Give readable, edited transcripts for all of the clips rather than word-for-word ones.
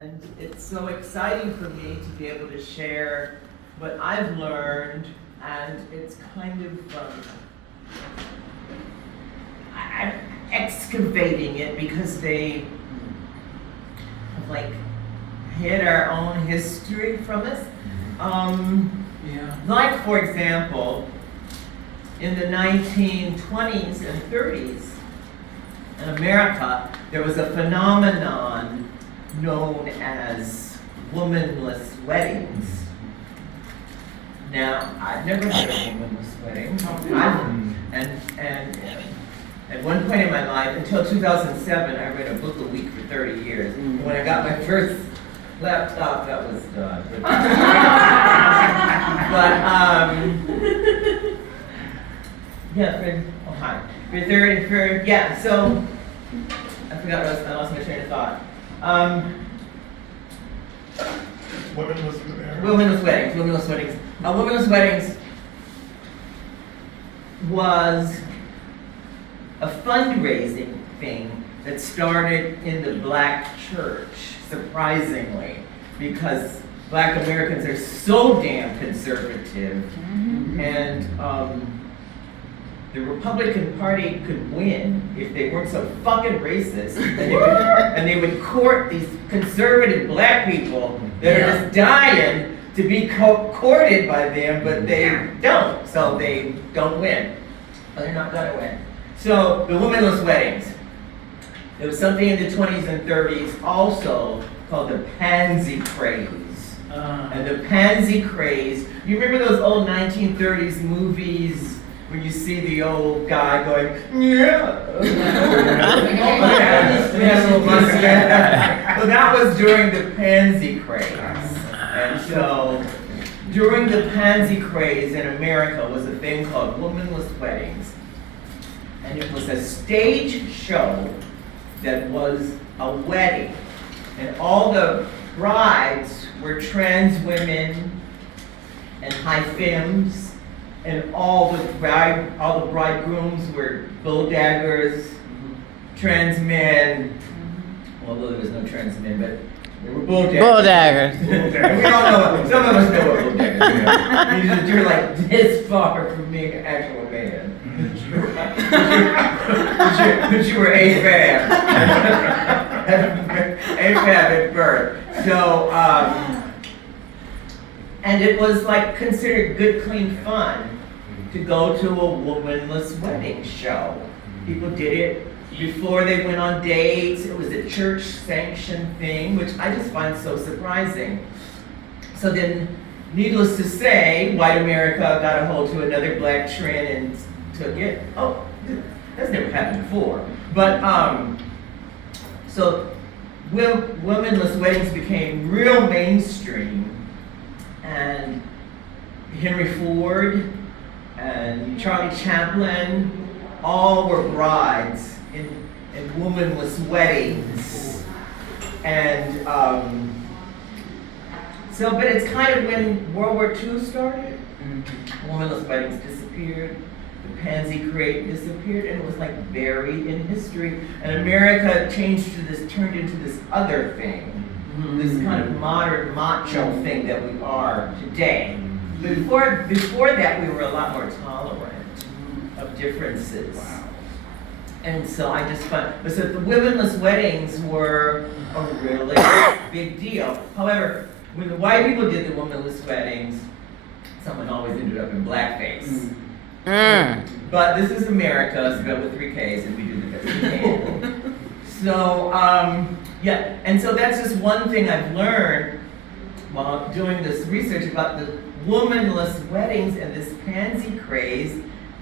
And it's so exciting for me to be able to share what I've learned, and it's kind of I'm excavating it because they have like hid our own history from us. Like for example, in the 1920s and 30s in America, there was a phenomenon known as womanless weddings. Now, I've never heard of womanless weddings. And at one point in my life, until 2007, I read a book a week for 30 years. And when I got my first laptop, that was done. So, I forgot I lost my train of thought. Womenless weddings. Womenless weddings was a fundraising thing that started in the black church, surprisingly, because black Americans are so damn conservative, and the Republican Party could win if they weren't so fucking racist, and they would court these conservative black people that are just dying to be courted by them, but they don't, so they don't win. They're not gonna win. So the womanless weddings. There was something in the 20s and 30s also called the pansy craze. And the pansy craze, you remember those old 1930s movies when you see the old guy going, yeah. Well, that was during the pansy craze. And so, during the pansy craze in America was a thing called womanless weddings. And it was a stage show that was a wedding. And all the brides were trans women and high femmes. And all the bridegrooms were bulldaggers, trans men, although there was no trans men, but they were bulldaggers. We all know, some of us know what bulldaggers are. You're like this far from being an actual man. But you were AFAB. AFAB at birth. So, and it was like considered good, clean fun to go to a womanless wedding show. People did it before they went on dates. It was a church sanctioned thing, which I just find so surprising. So then, needless to say, white America got a hold to another black trend and took it. Oh, that's never happened before. But, so womanless weddings became real mainstream. And Henry Ford and Charlie Chaplin all were brides in womanless weddings. And but it's kind of when World War II started, womanless weddings disappeared, the pansy craze disappeared, and it was like buried in history. And America turned into this other thing. This kind of modern macho thing that we are today. Before that, we were a lot more tolerant of differences. Wow. And so I just found, so the womenless weddings were a really big deal. However, when the white people did the womenless weddings, someone always ended up in blackface. But this is America, spelled with 3 Ks, and we do the best we can. So, and so that's just one thing I've learned while doing this research about the womanless weddings and this pansy craze,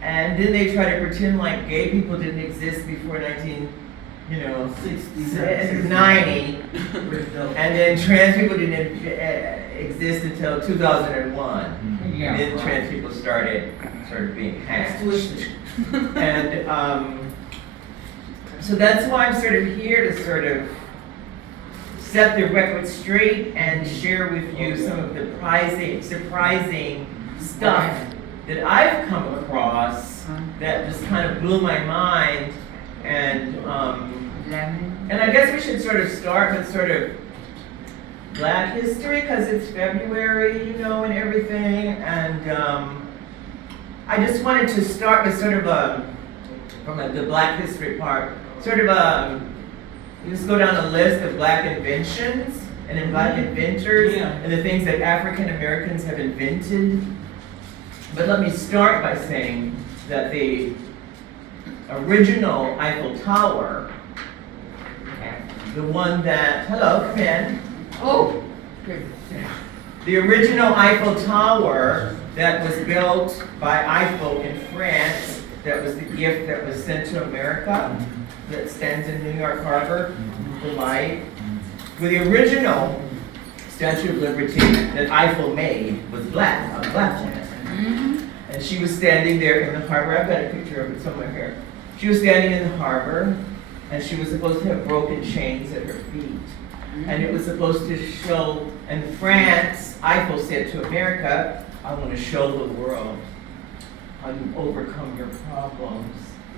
and then they try to pretend like gay people didn't exist before 90, and then trans people didn't exist until 2001. And then trans people started being hatched. And so that's why I'm sort of here to sort of set the record straight and share with you some of the surprising stuff that I've come across that just kind of blew my mind. And I guess we should sort of start with sort of Black history because it's February, you know, and everything. And I just wanted to start with sort of from the Black history part, sort of you just go down a list of Black inventions and then Black inventors and the things that African Americans have invented. But let me start by saying that the original Eiffel Tower, the one that, hello, Ben. Oh, good. The original Eiffel Tower that was built by Eiffel in France, that was the gift that was sent to America, that stands in New York Harbor, the light. Well, the original Statue of Liberty that Eiffel made was black, a black woman. And she was standing there in the harbor. I've got a picture of it somewhere here. She was standing in the harbor, and she was supposed to have broken chains at her feet. And it was supposed to show, in France, Eiffel said to America, I want to show the world how you overcome your problems.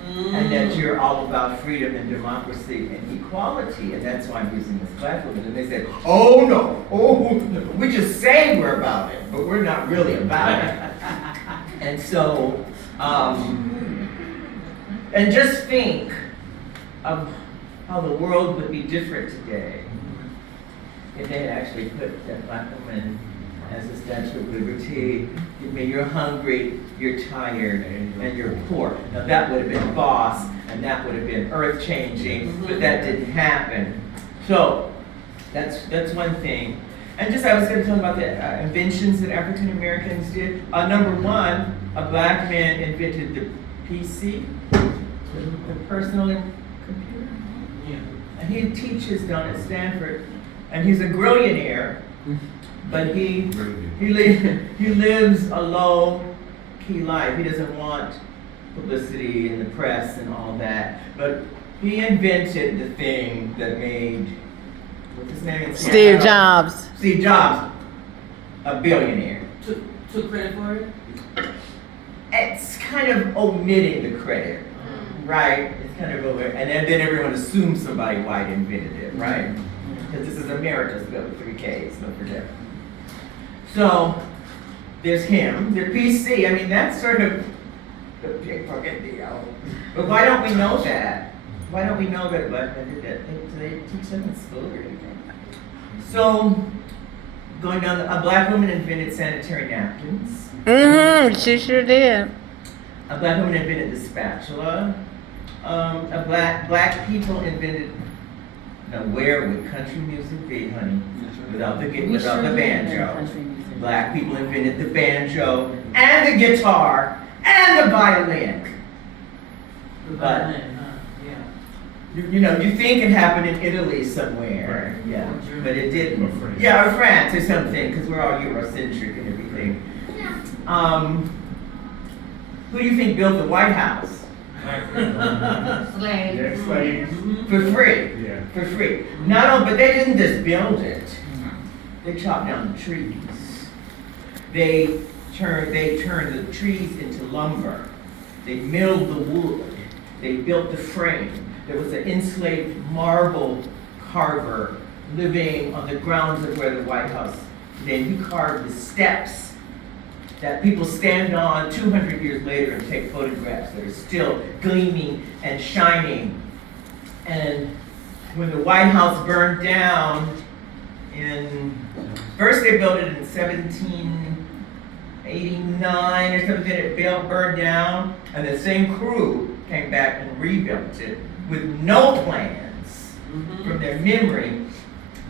And that you're all about freedom and democracy and equality. And that's why I'm using this black woman. And they said, oh no, we just say we're about it, but we're not really about it. And so, and just think of how the world would be different today if they had actually put that black woman as a Statue of Liberty. I mean, you're hungry, you're tired, and you're poor. Now that would have been boss, and that would have been earth-changing, but that didn't happen. So that's one thing. And just I was going to talk about the inventions that African Americans did. Number one, a black man invented the PC, the personal computer. And he teaches down at Stanford, and he's a grillionaire. But he lives a low-key life. He doesn't want publicity in the press and all that. But he invented the thing that made, what's his name? Steve Jobs. Steve Jobs, a billionaire. Took credit for it? It's kind of omitting the credit, right? It's kind of over, and then everyone assumes somebody white invented it, right? Because this is America spelled with 3 Ks, don't forget. So, there's him, the PC, I mean, that's sort of the big fucking deal. But why don't we know that? Why don't we know that black men did that? Do they teach them in school or anything? So, going down, a black woman invented sanitary napkins. She sure did. A black woman invented the spatula. Black people invented, now where would country music be, honey? Without the banjo. Black people invented the banjo and the guitar and the violin. But you know, you think it happened in Italy somewhere, right. Yeah, but it didn't. Yeah, or France or something, because we're all Eurocentric and everything. Who do you think built the White House? Slaves. For free. Yeah. For free. But they didn't just build it. They chopped down the trees. They turned the trees into lumber. They milled the wood. They built the frame. There was an enslaved marble carver living on the grounds of where the White House. Then he carved the steps that people stand on 200 years later and take photographs that are still gleaming and shining. And when the White House burned down first they built it in 1789 or something, it burned down, and the same crew came back and rebuilt it with no plans from their memory.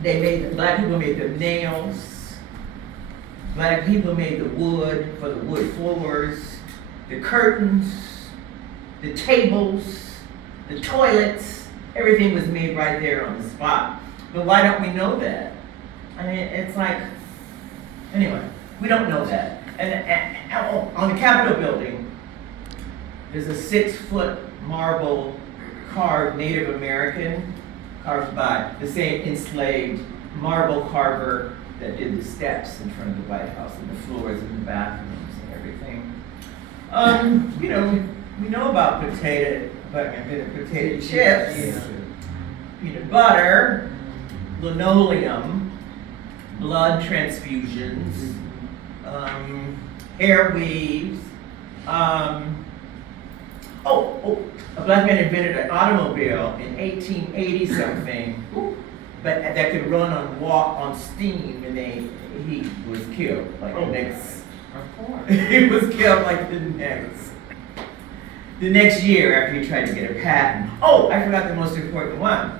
Black people made the nails, black people made the wood for the wood floors, the curtains, the tables, the toilets, everything was made right there on the spot. But why don't we know that? I mean, it's like, anyway, we don't know that. And on the Capitol building, there's a 6-foot marble carved Native American, carved by the same enslaved marble carver that did the steps in front of the White House and the floors and the bathrooms and everything. You know, we know about potato chips, peanut butter, linoleum, blood transfusions, hair weaves. A black man invented an automobile in 1880 something, but that could run on steam, and he was killed like the next. He was killed like the next year after he tried to get a patent. Oh, I forgot the most important one.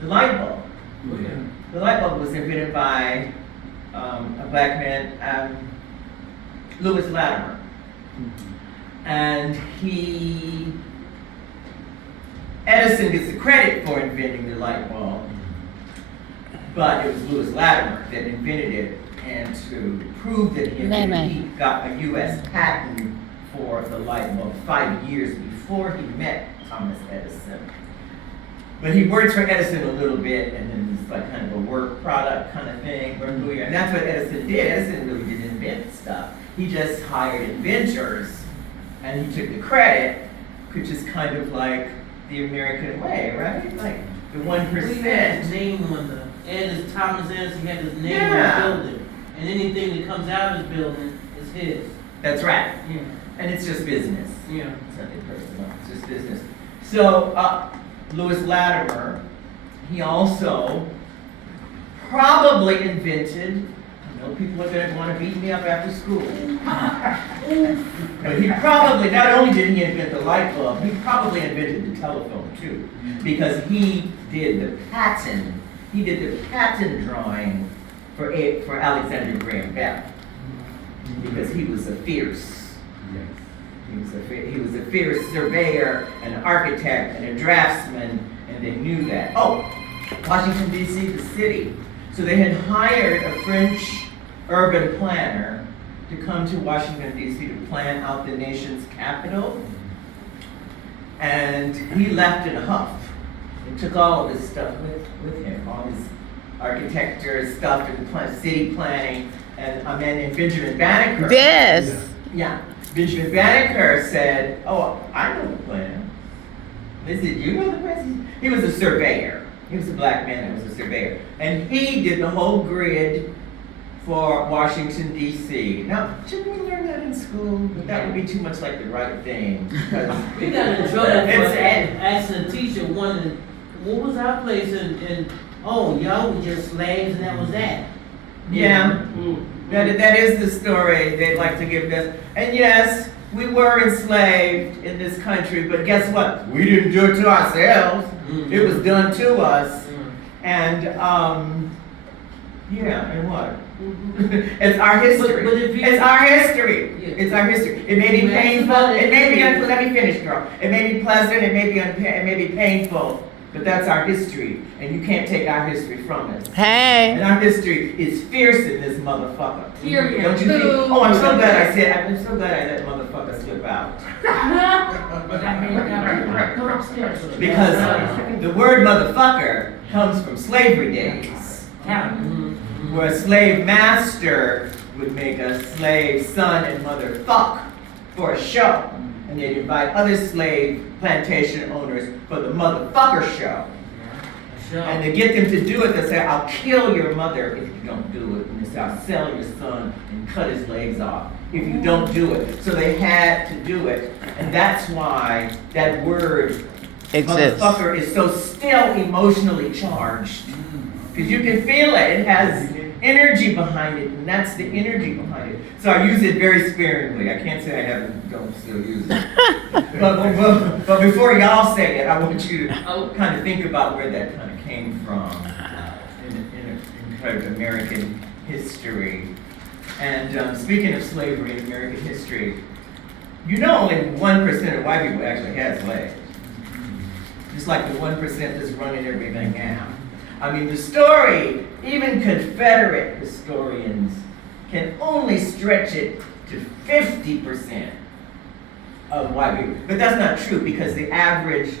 The light bulb. The light bulb was invented by a black man, Lewis Latimer. And Edison gets the credit for inventing the light bulb, but it was Lewis Latimer that invented it, and to prove that he got a U.S. patent for the light bulb 5 years before he met Thomas Edison. But he worked for Edison a little bit, and then it's like kind of a work product kind of thing, and that's what Edison did. Edison really didn't invent stuff. He just hired inventors, and he took the credit, which is kind of like the American way, right? Like the 1%. He had his name on the Edison, Thomas Edison, he had his name on the building. And anything that comes out of his building is his. That's right. Yeah. And it's just business. Yeah. It's nothing personal, it's just business. So, Lewis Latimer, he also probably invented, I know people are going to want to beat me up after school, but he probably, not only did he invent the light bulb, he probably invented the telephone too, because he did the patent drawing for Alexander Graham Bell, because he was a fierce surveyor, an architect, and a draftsman, and they knew that. Oh, Washington, D.C., the city. So they had hired a French urban planner to come to Washington, D.C. to plan out the nation's capital. And he left in a huff and took all of his stuff with him, all his architecture stuff and city planning. And Benjamin Banneker. Yes. Yeah. Benjamin Banneker said, "Oh, I know the plan." They said, "You know the plan?" He was a surveyor. He was a black man that was a surveyor. And he did the whole grid for Washington, D.C. Now, shouldn't we learn that in school? But that would be too much like the right thing. We got in trouble for asking a teacher what was our place in oh, y'all were just slaves and that was that. Yeah. That is the story they like to give us. And yes, we were enslaved in this country, but guess what? We didn't do it to ourselves. It was done to us. And, and what? It's our history. But if it's our history. Yeah. It's our history. It may be painful. It may be, let me finish, girl. It may be pleasant. It may be painful. But that's our history, and you can't take our history from us. Hey. And our history is fierce in this motherfucker. Period. Don't you think? Oh, I'm so glad I let motherfucker slip out. Because the word motherfucker comes from slavery days, where a slave master would make a slave son and mother fuck for a show. And they'd invite other slave plantation owners for the motherfucker show. And to get them to do it, they say, "I'll kill your mother if you don't do it." And they say, "I'll sell your son and cut his legs off if you don't do it." So they had to do it. And that's why that word, Exists. motherfucker, is so still emotionally charged. Because you can feel it. It has energy behind it, and that's the energy behind it. So I use it very sparingly. I can't say I don't still use it. but before y'all say it, I want you to kind of think about where that kind of came from in kind of American history. And speaking of slavery in American history, you know only 1% of white people actually had slaves. Just like the 1% that's running everything now. I mean, the story, even Confederate historians can only stretch it to 50% of white people. But that's not true, because the average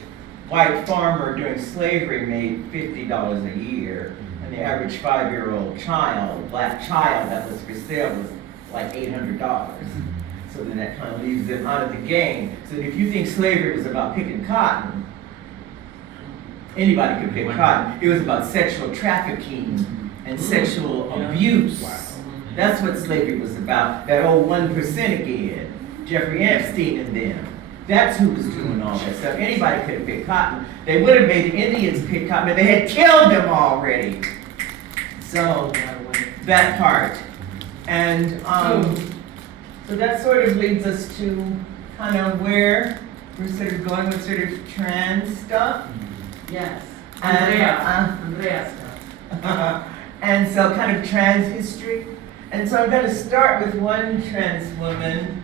white farmer during slavery made $50 a year, and the average 5-year-old child, black child that was for sale was like $800. So then that kind of leaves them out of the game. So if you think slavery was about picking cotton, anybody could pick cotton. It was about sexual trafficking and sexual abuse. That's what slavery was about. That old 1% again. Jeffrey Epstein and them. That's who was doing all that stuff. Anybody could have picked cotton. They would have made the Indians pick cotton, but they had killed them already. So, that part. And so that sort of leads us to kind of where we're sort of going with sort of trans stuff. Yes. Andrea stuff. And so kind of trans history. And so I'm going to start with one trans woman.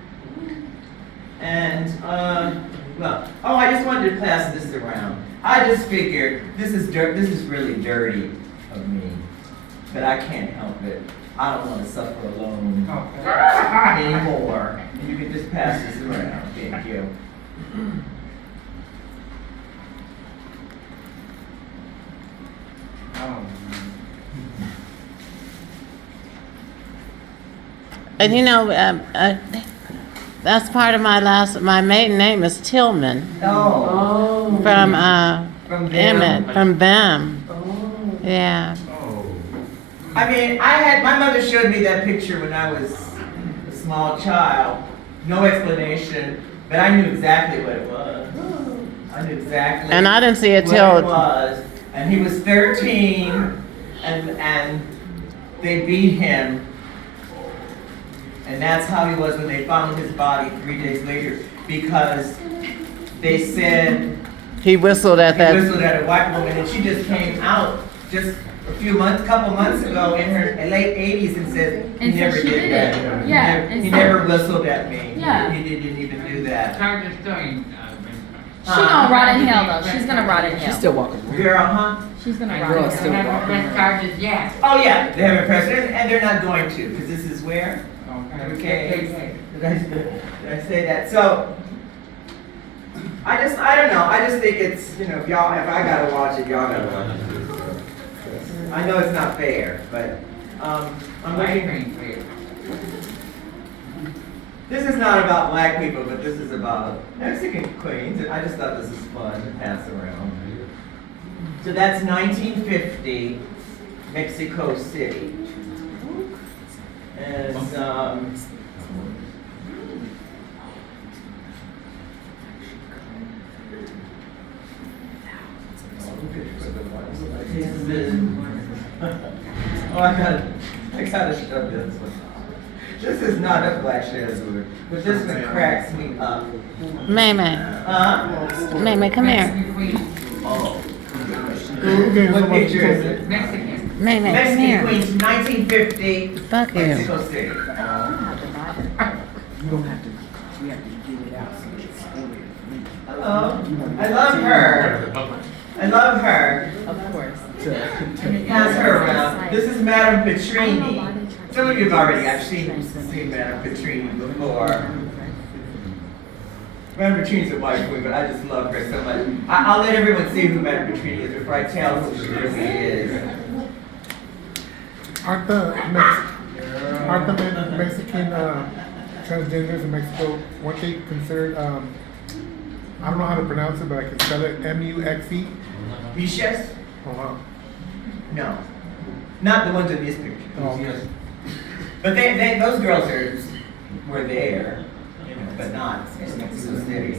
And, I just wanted to pass this around. I just figured this is really dirty of me, but I can't help it. I don't want to suffer alone anymore. And you can just pass this around. Thank you. And you know, that's part of my maiden name is Tillman. Oh. From From Emmett, them. from them. Oh. Yeah. I mean, my mother showed me that picture when I was a small child. No explanation, but I knew exactly what it was. I knew exactly. And I didn't see it what till it was. And he was 13, and they beat him. And that's how he was when they found his body 3 days later, because they said he whistled at he whistled at a white woman, and she just came out just couple months ago in her late 80s and said he And so never she did did that. it. Yeah, He and so- never whistled at me. Yeah. He didn't even do that. She gonna rot in hell though. She's gonna rot in hell. She's still walking around. Girl, huh? She's gonna That rot girl in is hell. still walking around. Yes. Oh yeah, they haven't pressed it, and they're not going to, because this is where? Okay. Did I say that? So, I don't know, I just think it's, if I gotta watch it, y'all gotta watch it. I know it's not fair, but, I'm looking. This is not about black people, but this is about Mexican queens, and I just thought this was fun to pass around. So that's 1950, Mexico City. As, oh, I gotta show this one. This is not a black Shazwood, but this one cracks me up. Maymay. Maymay, come here. Oh. What picture is it? Mexican. Maymay, come Mexican here. Queens, 1950, Fuck you. Mexico City. You don't have to. We have to get it out so it's only. Hello. I love her. I love her. Of course. Pass her around. This is Madame Petrini. Some of you have already actually seen Madame Petrini before. Madame Petrini's a white queen, but I just love her so much. I'll let everyone see who Madame Petrini is before I tell who she really is. Aren't the Mexican transgenders in Mexico, weren't they considered, I don't know how to pronounce it, but I can spell it M-U-X-E? Biches? Uh-huh. No. Not the ones in this picture. Oh, okay. But those girls were there, but not in Mexico City.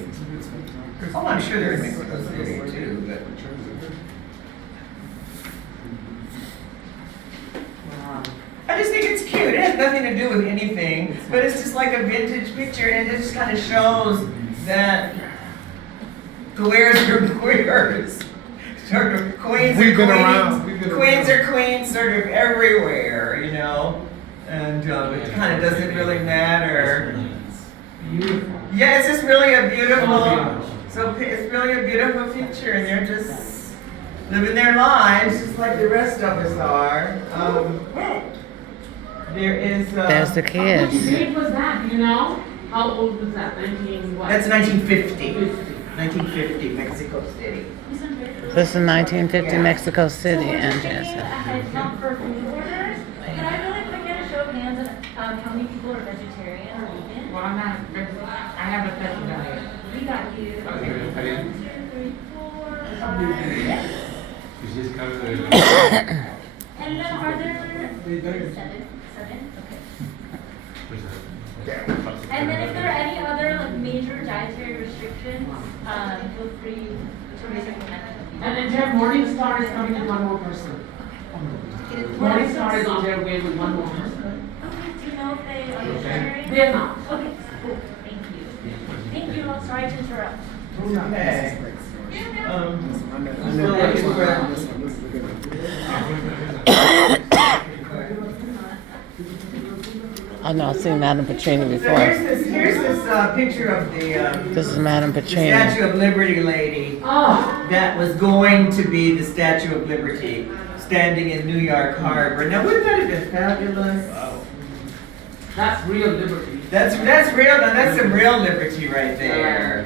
Oh, I'm sure they're in Mexico City too, but. I just think it's cute. It has nothing to do with anything, but it's just like a vintage picture, and it just kind of shows that queers are queers. Sort of queens We've are been queens. around. We've been Queens around. are queens sort of everywhere, and it kind of doesn't really matter. Yeah, it's just really a beautiful, it's really a beautiful picture, and they're just living their lives just like the rest of us are. There is. There's the Which kids. date was that, do you know? How old was that, 19 what? That's 1950. 1950, Mexico City. This is 1950 Mexico City, Andrea. A head count for food orders. Can I really quick get a show of hands on how many people are vegetarian or vegan? Well, I have a special diet. We got you. Okay. 1, 2, 3, 4, 5. And then are there Seven? Okay. And then if there are any other like major dietary restrictions, feel free to raise your hand. And then Jeff, Morningstar is coming with one more person. Morningstar is on their way with one more person. Okay, do you know if they are vegetarian? They're not. Okay, cool, thank you. Thank you, I'm sorry to interrupt. Okay. I know, I've seen Madam Petrini So before. here's this picture of the This is Madam Petrini. Statue of Liberty lady Oh, that was going to be the Statue of Liberty standing in New York Harbor. Now, wouldn't that have been fabulous? that's real liberty. That's real. Now that's some real liberty right there.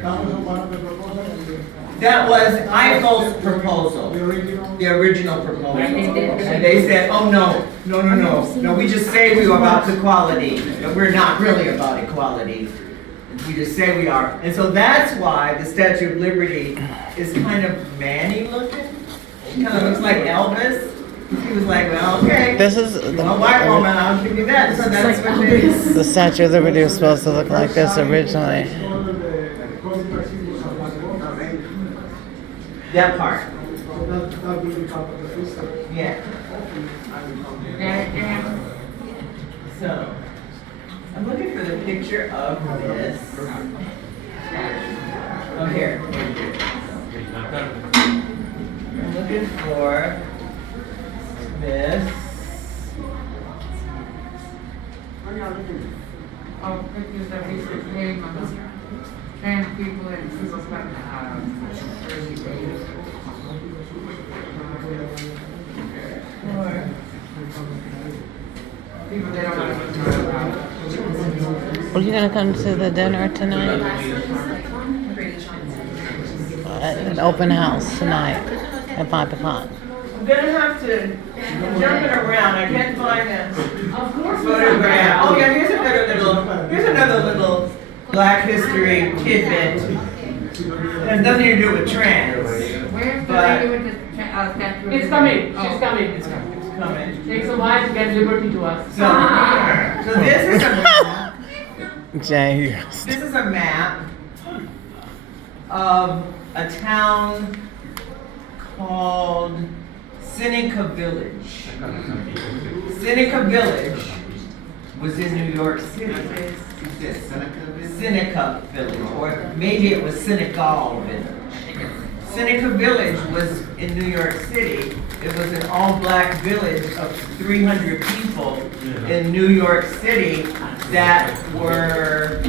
That was Eiffel's proposal, the original proposal. And they said, oh, no, we just say we were about equality, but we're not really about equality. We just say we are. And so that's why the Statue of Liberty is kind of manny looking. It kind of looks like Elvis. He was like, well, okay. This is A white woman, I'll give you that. So that's what it is. the Statue of Liberty was supposed to look like this originally. That part. Yeah. So, I'm looking for the picture of this. Oh, here. I'm looking for this. Oh, pictures that we should name trans people and people from early days. People that don't want to know about. Are you gonna come to the dinner tonight? An open house tonight at 5 o'clock. I'm gonna have to, I'm jumping around, I can't find this Of course. photograph. Oh yeah, here's another little Black history tidbit. It has nothing to do with trans. Where's the But- lady with the statue? It's coming, Oh. she's coming. It's coming. Takes a while to get liberty to us. So this is a map. Jay, This is a map of a town called Seneca Village. Seneca Village was in New York City. Seneca Village, or maybe it was Senegal Village. Seneca Village was in New York City. It was an all-black village of 300 people in New York City that were,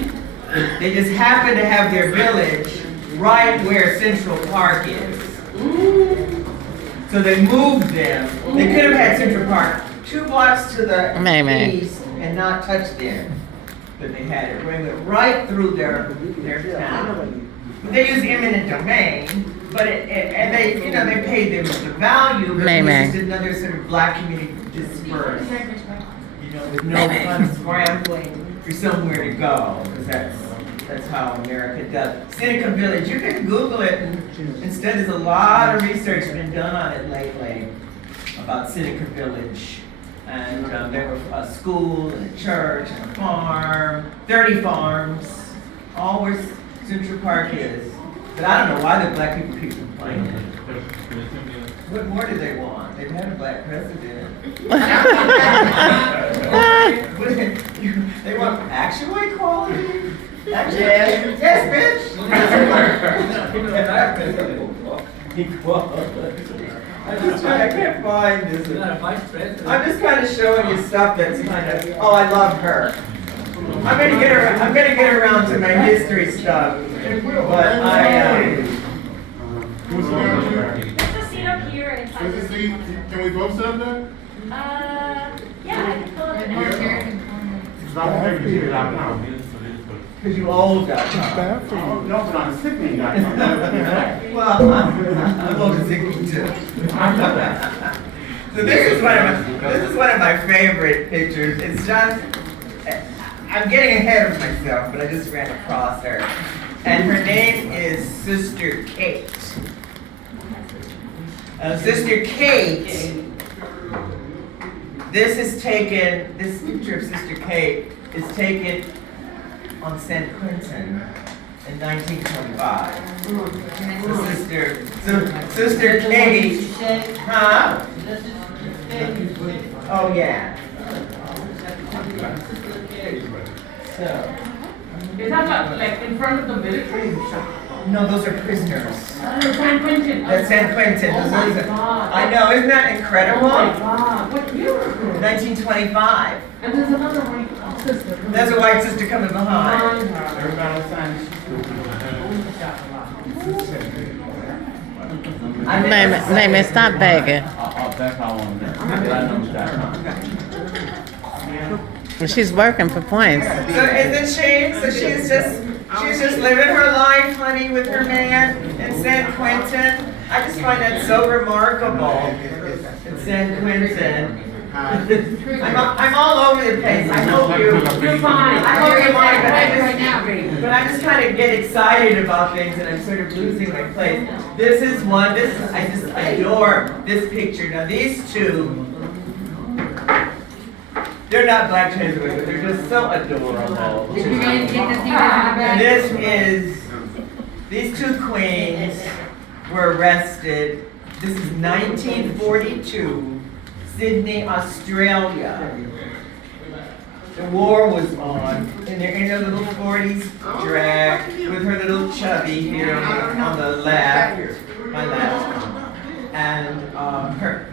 they just happened to have their village right where Central Park is. So they moved them. They could have had Central Park 2 blocks to the May. east and not touched them. But they had it. They went right through their town. But they used eminent domain, but and they, they paid them the value, but May. they just another sort of Black community dispersed. With no fun scrambling for somewhere to go, because that's how America does. Seneca Village, you can Google it, and instead there's a lot of research been done on it lately about Seneca Village. And there were a school and a church and a farm, 30 farms, all where Central Park is. But I don't know why the Black people keep complaining. What more do they want? They've had a Black president. They want actual equality? Yes, bitch. I can't find this. I'm just kind of showing you stuff that's kind of. Oh, I love her. I'm gonna get around to my history stuff, but Let's just sit up here and find this. Can we both sit up there? Yeah, I can fill up an hour. because you old guy. Bad for you. No, but I'm sickening guy. Well, I'm old and sicky too. So this is one of my favorite pictures. It's just, I'm getting ahead of myself, but I just ran across her. And her name is Sister Kate. Sister Kate This picture of Sister Kate is taken on San Quentin in 1925. Sister Kate, huh? Oh, yeah. So, Is that like in front of the military? no, those are prisoners. San Quentin. That's San Quentin. Oh my God. I know, isn't that Oh my incredible? God. What year? 1925. And there's another white sister. There's a white sister coming behind. Mamie, stop begging. That's how I want to know. I know that. She's working for points. So isn't she? So she's just living her life, honey, with her man in San Quentin. I just find that so remarkable. In San Quentin. I'm all over the place. I hope you're fine. I hope you're fine, but I just kind of get excited about things and I'm sort of losing my place. This is one. I just adore this picture. Now these two. They're not black trans women, but they're just so adorable. Did you guys get to see that? These two queens were arrested. This is 1942, Sydney, Australia. The war was on, and they're in their little 40s drag with her little chubby here on the left, my left, and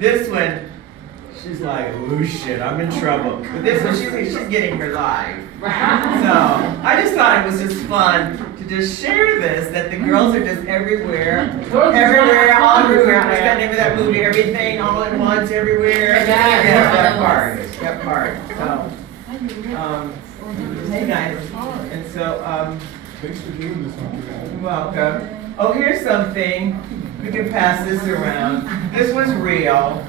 this one. She's like, oh shit, I'm in trouble. But this one, she's getting her life. So I just thought it was just fun to just share this, that the girls are just everywhere. Everywhere, all everywhere. What's that name of that movie? Everything, all at once, everywhere. Yeah, that part. So, hey guys. And so, Thanks for doing this. you're welcome. Oh, here's something. We can pass this around. This was real.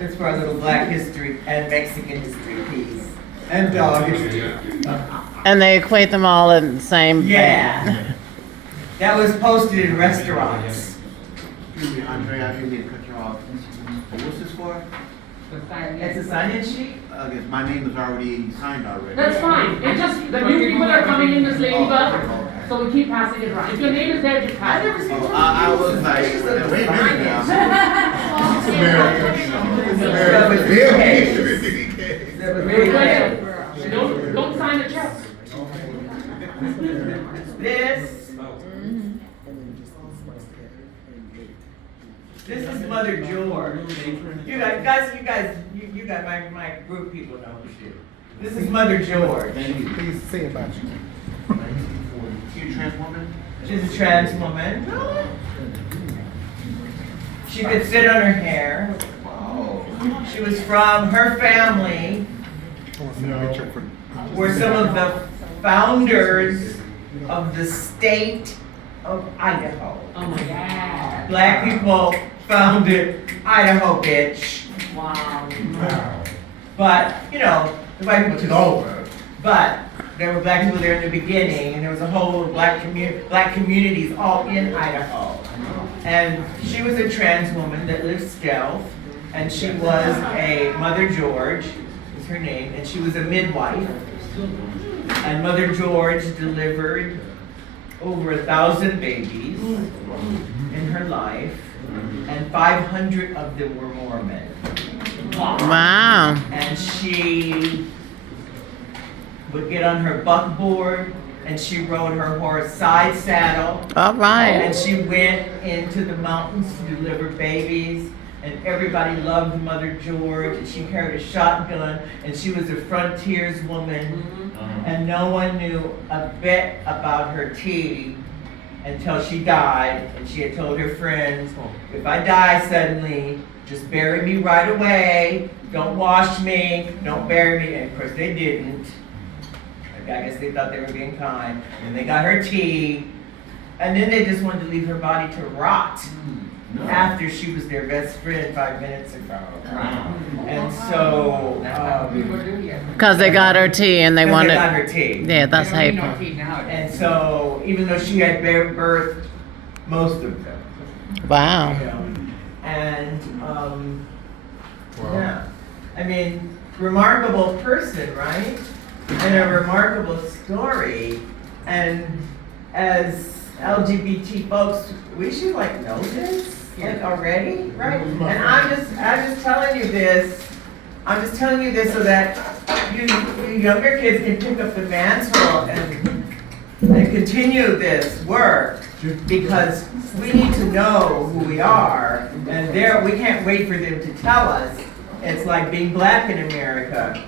It's for our little Black history and Mexican history piece. And dog history. And they equate them all in the same. Yeah. That was posted in restaurants. Excuse me, Andrea, I didn't mean to cut you off. What's this for? It's a sign-in sheet? I guess my name is already signed already. That's fine. It's just the new people that are coming in this ladybug, so we keep passing it around. If your name is there, just pass it. Oh, I was like, wait a minute now. That was the case. That was the case. Don't sign the check. This is Mother George. You got my group people know who she is. This is Mother George. Please say about you. You a trans woman? She's a trans woman. She could sit on her hair. She was from her family. Were some of the founders of the state of Idaho. Oh my God. Black people founded Idaho, bitch. Wow. But, you know, the white people took over. But there were black people there in the beginning, and there was a whole black communities all in Idaho. And she was a trans woman that lived stealth, and she was a Mother George, is her name, and she was a midwife. And Mother George delivered over 1,000 babies in her life, and 500 of them were Mormon. Wow. And she would get on her buckboard, and she rode her horse side saddle. All right. And she went into the mountains to deliver babies, and everybody loved Mother George, and she carried a shotgun, and she was a frontiers woman, and no one knew a bit about her tea until she died, and she had told her friends, if I die suddenly, just bury me right away, don't wash me, don't bury me, and of course they didn't. I guess they thought they were being kind, and they got her tea, and then they just wanted to leave her body to rot after she was their best friend 5 minutes ago. And so, Because they got her tea and they because wanted. they got her tea. Yeah, that's They don't need hateful. no tea nowadays. And so, even though she had birthed most of them, Wow. you know, And, yeah, I mean, remarkable person, right? And a remarkable story. And as LGBT folks, we should like know this, like already, right? And I'm just telling you this. I'm just telling you this so that you younger kids can pick up the mantle and continue this work, because we need to know who we are, and we can't wait for them to tell us. It's like being black in America.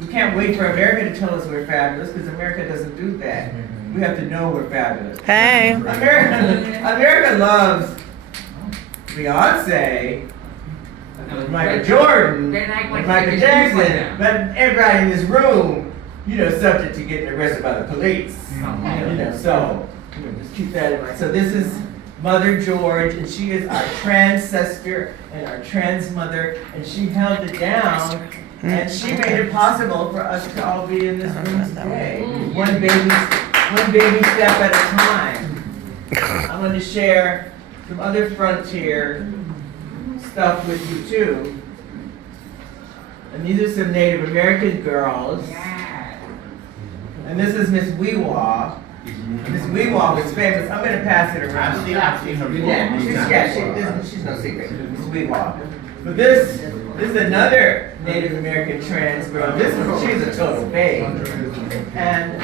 We can't wait for America to tell us we're fabulous, because America doesn't do that. We have to know we're fabulous. Hey. America loves Beyonce, Michael Jordan, Michael Jackson, but everybody in this room, subject to getting arrested by the police. So just keep that in mind. So this is Mother George, and she is our trans sister and our trans mother, and she held it down, and she made it possible for us to all be in this room today. One baby step at a time. I'm going to share some other frontier stuff with you too. And these are some Native American girls. And this is Miss Weewaw. Miss Weewaw was famous. I'm going to pass it around. I've seen her before. She's no secret. Miss Weewaw. But this is another Native American trans girl. She's a total babe. And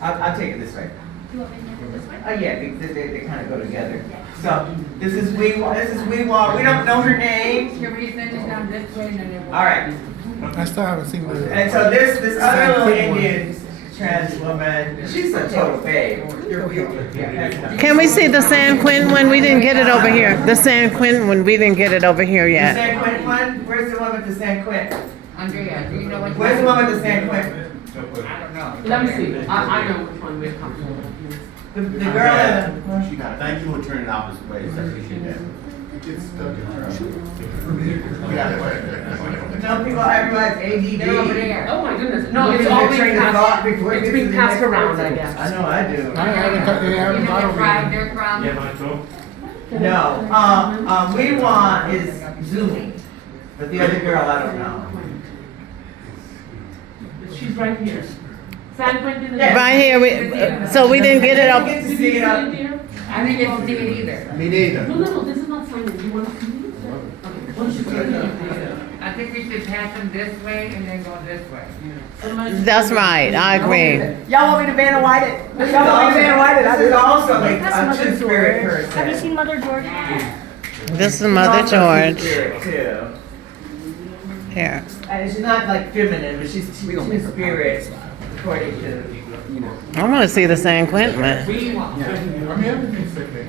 I'll take it this way. You want me to do this way? Yeah, because they kind of go together. So this is Weewaw. We don't know her name. Can we send it down this way and then it will? All right. I still haven't seen the. And so this other little Indian trans woman, she's a total babe. Can we see the San Quentin one? We didn't get it over here. The San Quentin one, we didn't get it over here The yet. San Quentin one? Where's the one with the San Quentin? Andrea, do you know what? Where's the one with the San Quentin? I don't know. Let me see. I know which one we're comfortable with. The girl in She got it. Thank you for turning opposite ways. I appreciate that. No, people, everybody's ADD. They're over there. Oh my goodness. No, Look it's at all their being train of thought passed. before it It's gets being to the passed next around, person. I guess. I know I do. They haven't You know got what over tribe here. they're from? No, Weewaw is Zuni, but the other girl, I don't know. She's right here. San Quentin is. Yeah. Right here, so we didn't get it I up. didn't get to see it up. I didn't get to see it either. Me neither. No, this is not Simon. You want to see it? Okay. What should we do? I think we should pass them this way and then go this way. That's right, I agree. Y'all want me to Vanna White it? This is also like a two-spirit person. Have you seen Mother George? This is Mother George. Two-spirit, too. Here. And she's not like feminine, but she's two-spirit according to. I want to see the San Quentin one. I mean, everything's okay.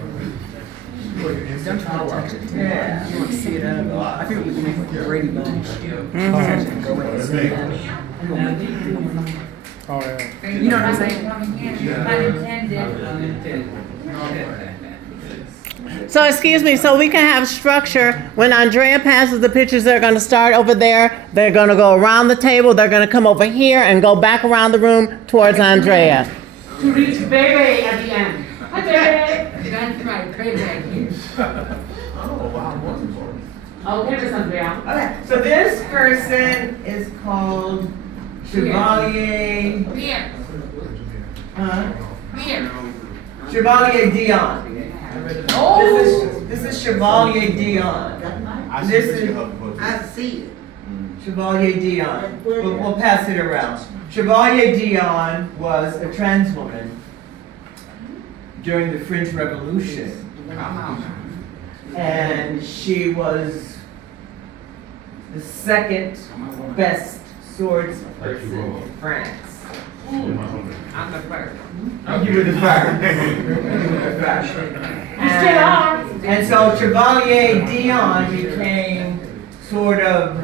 Yeah. You want to see it up? I think we can make like a Brady Bunch. Oh, yeah. You know what I'm saying? So excuse me, so we can have structure. When Andrea passes the pictures, they're going to start over there. They're going to go around the table. They're going to come over here and go back around the room towards Andrea. To reach baby at the end. Hi, baby. That's right, baby here. Okay, Miss Andrea. Okay, so this person is called Chevalier. Here, Huh? here. Chevalier Dion. Oh! This is Chevalier Dion. I see This what is- you're up for. I see it. Chevalier Dion. We'll pass it around. Chevalier Dion was a trans woman during the French Revolution. Come on. And she was the second best swords person in France. I'm the first. You were the first. And so Chevalier Dion became sort of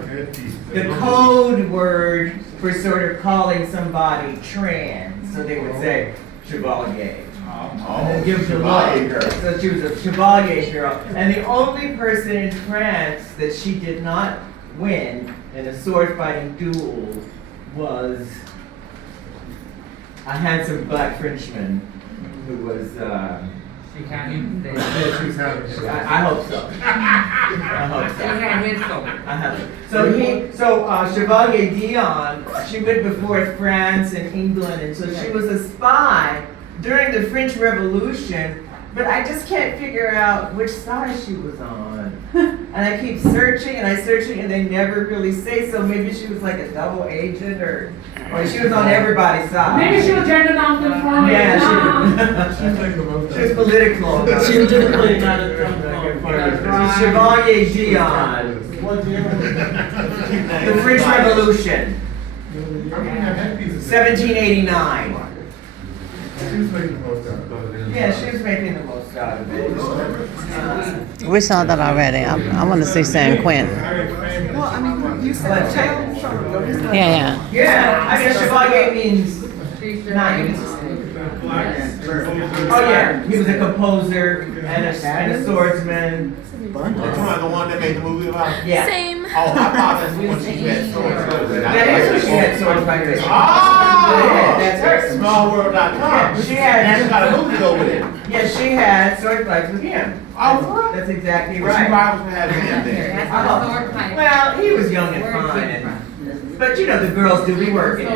the code word for sort of calling somebody trans. So they would say Chevalier. And then give the Chevalier look. girl. So she was a Chevalier girl. And the only person in France that she did not win in a sword fighting duel was a handsome black Frenchman who was, She can't even say. I hope so. I hope She so. had his soul. I have it. So Chevalier Dion, she went before France and England, and so she was a spy during the French Revolution, but I just can't figure out which side she was on. And I keep searching and and they never really say, so maybe she was like a double agent or she was on everybody's side. Maybe she was gender non-conforming. Yeah, She's like the most. she was political. She's definitely not a Trump. Chevalier Dion, the French Revolution, 1789. She was making the most out of it. Yeah, she was making the most out of it. We saw that already. I want to see San Quentin. Well, I mean, you said child, so. Yeah, Yeah, I mean, Chevalier means knight. Oh yeah, he was a composer and a swordsman. That's the one that made the movie about? Yeah. Same. Oh, I thought that's when she had swords. That is when she had swords like this. Oh! That's her. Smallworld.com. She had- She got a movie over there. Yeah, she had sword fights with him. Oh, for real? That's exactly Well, she right. rivals with having him then. That's the sword fight. Well, he was young and fine, but you know the girls do be working.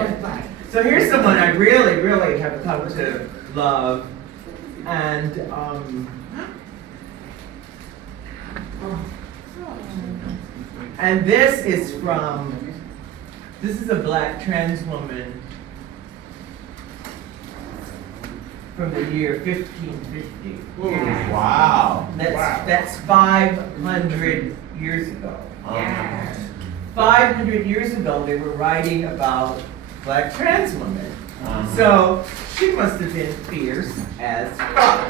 So here's someone I really, really have come to love, and this is a black trans woman from the year 1550. Wow. That's 500 years ago. Yeah. 500 years ago, they were writing about black trans women. Uh-huh. So she must have been fierce as fuck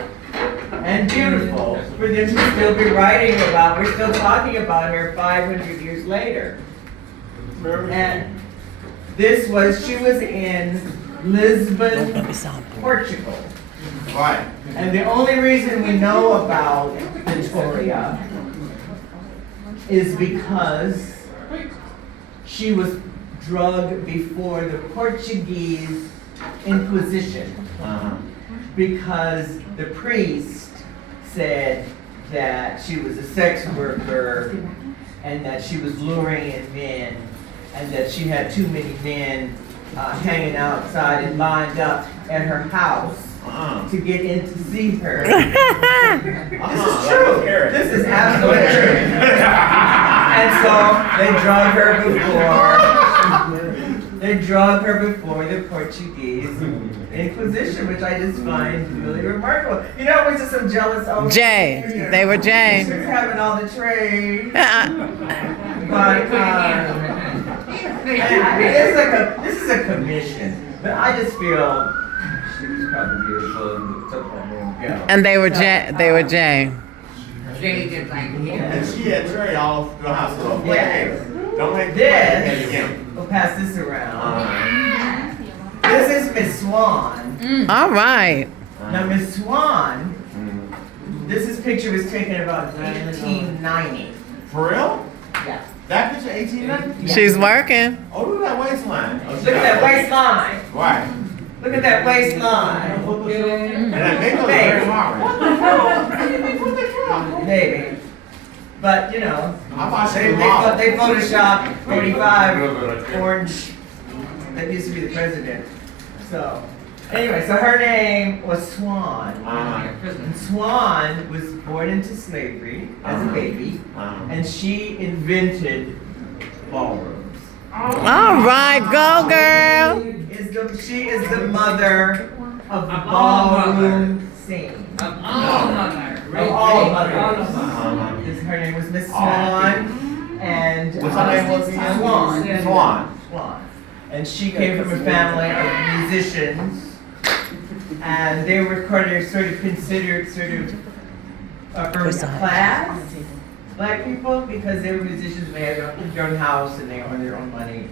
and beautiful for them to still be writing about. We're still talking about her 500 years later. And she was in Lisbon, Portugal. Right. And the only reason we know about Victoria is because she was drugged before the Portuguese Inquisition. Uh-huh. Because the priest said that she was a sex worker and that she was luring in men and that she had too many men hanging outside and lined up at her house to get in to see her. This is true. This is absolutely true. And so they drugged her before the Portuguese Inquisition, which I just find really remarkable. You know, it was just some jealous old Jay. They were Jay. She was having all the trade. But this is a commission. But I just feel she was probably beautiful and took that room. Yeah. And they were Jay. They were Jay. Jay just like him. And she had Trey all through the hospital. Yeah. Don't make This, we'll pass this around. This is Miss Swan. All right. Now Miss Swan, this picture was taken about 1890. For real? Yeah. That picture 1890? She's working. Oh, look at that waistline. Oh, Look at that waistline. Right. Look at that waistline. And that makeup is very hard. What the hell? How did they put that on? Maybe. But, you know, I thought she they was model. photoshopped 45 orange that used to be the president. So, anyway, so her name was Swan. And Swan was born into slavery as a baby, and she invented ballrooms. All right, go girl. She is the mother of ballroom scene. Of all mothers. Of all mothers. Her name was Miss Swan, and What's her name was again? Swan. Swan. Swan. And she came from a family of musicians, and they were sort of considered upper class black people because they were musicians. They had their own house and they owned their own money.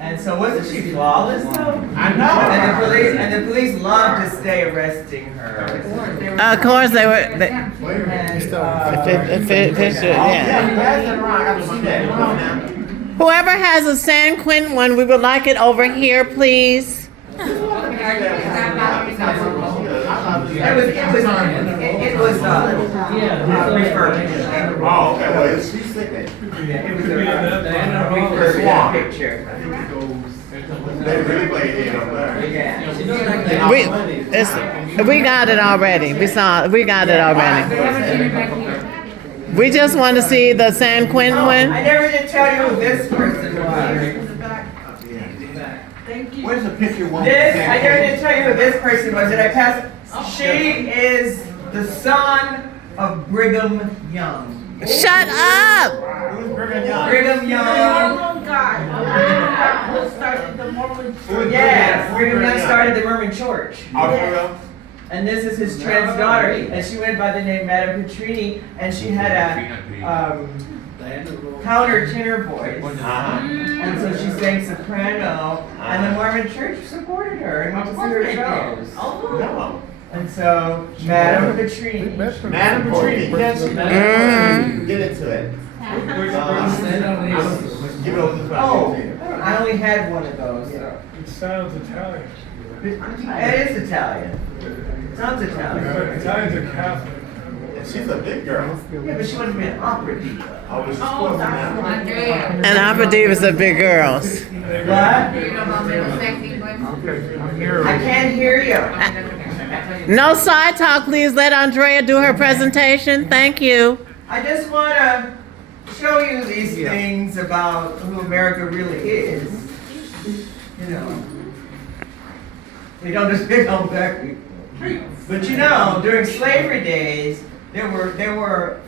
And so wasn't she flawless though? I know. And the police loved to stay arresting her. Of course they were. And, Picture, yeah. Pass that around. I got to see that. Come on now. Whoever has a San Quentin one, we would like it over here, please. I love this refurbished. Oh, okay, well, she's sick. Yeah, it was a refurbished picture. They really played it over there. Yeah. We got it already. We got it already. They haven't seen it back here. We just want to see the San Quentin I one. never did tell you who this person was. Where's the picture one? I never did tell you who this person was. Did I pass? She is the son of Brigham Young. Shut up! Who's Brigham Young? Brigham Young. Oh, God. Who started the Mormon? Yes, Brigham Young started the Mormon Church. Oh, for real? And this is his trans daughter, and she went by the name Madame Petrini, and she had a counter tenor voice. And so she sang soprano, and the Mormon Church supported her and went to see her shows. No. And so, Madame Petrini. Madam Petrini, yes. Get into it. Give it over to Oh, I only had one of those. It sounds Italian. It is Italian. Sounds Italian. Italians are Catholic. She's a big girl. Yeah, but she wanted to be an opera diva. Oh, was she supposed to now? Andrea. And opera divas are big girls. What? You know about middle sexy voice? Okay, I'm here. I can't hear you. No side talk, please. Let Andrea do her presentation. Thank you. I just want to show you these things about who America really is. You know, we don't just pick on black people. But you know, during slavery days, there were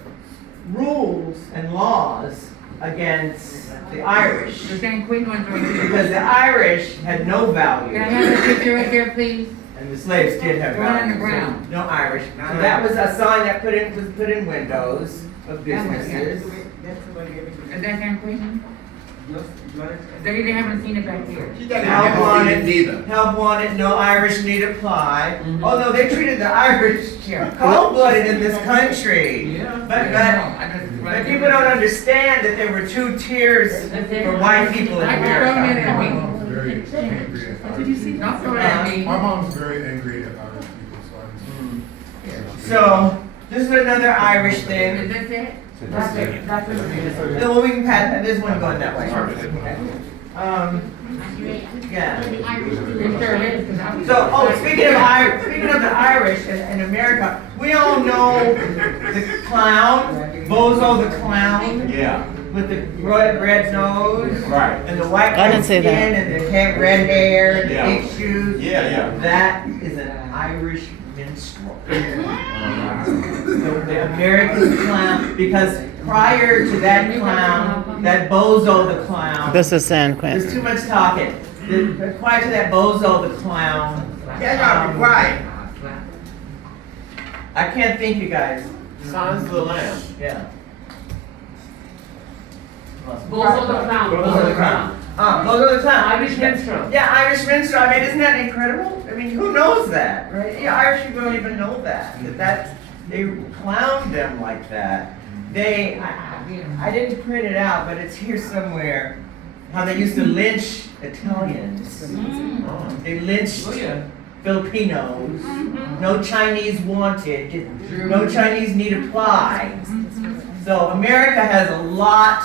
rules and laws against the Irish The San Quentin one's right here. because the Irish had no value. Can I have a picture right there, please? And the slaves did have The one on the value. ground. No Irish. So that was a sign that was put in windows of businesses. Is that San Quentin? They haven't seen it back here. She doesn't Help have a wanted, neither. help wanted, no Irish need apply. Although they treated the Irish cold-blooded in this country. But people don't understand that there were two tiers for white people in I can throw it America. at me. Very angry at Did you see? Don't throw it at me. My mom's very angry at Irish people, So, this is another Irish Is thing. that it? Well, we can pass, there's one going that way. Yeah. It sure is, 'cause I was- So, speaking of the Irish in America, we all know the clown, Bozo the clown, Yeah. with the red nose, Right. and the white I didn't see skin, that. and the red hair, and the Yeah. big shoes. Yeah. That is an Irish minstrel. The American clown, because prior to that clown, that Bozo the clown, This is San there's Quentin. too much talking. Prior to that Bozo the clown. Right. I can't think, you guys. Signs of the Lamb. Yeah. Bozo the clown. Bozo the clown. Bozo the clown. Irish minstrel. Yeah, Irish minstrel. I mean, isn't that incredible? I mean, who knows that, right? Yeah, Irish people don't even know that. They clowned them like that. I didn't print it out, but it's here somewhere. How they used to lynch Italians. They lynched Filipinos. No Chinese wanted. No Chinese need apply. So America has a lot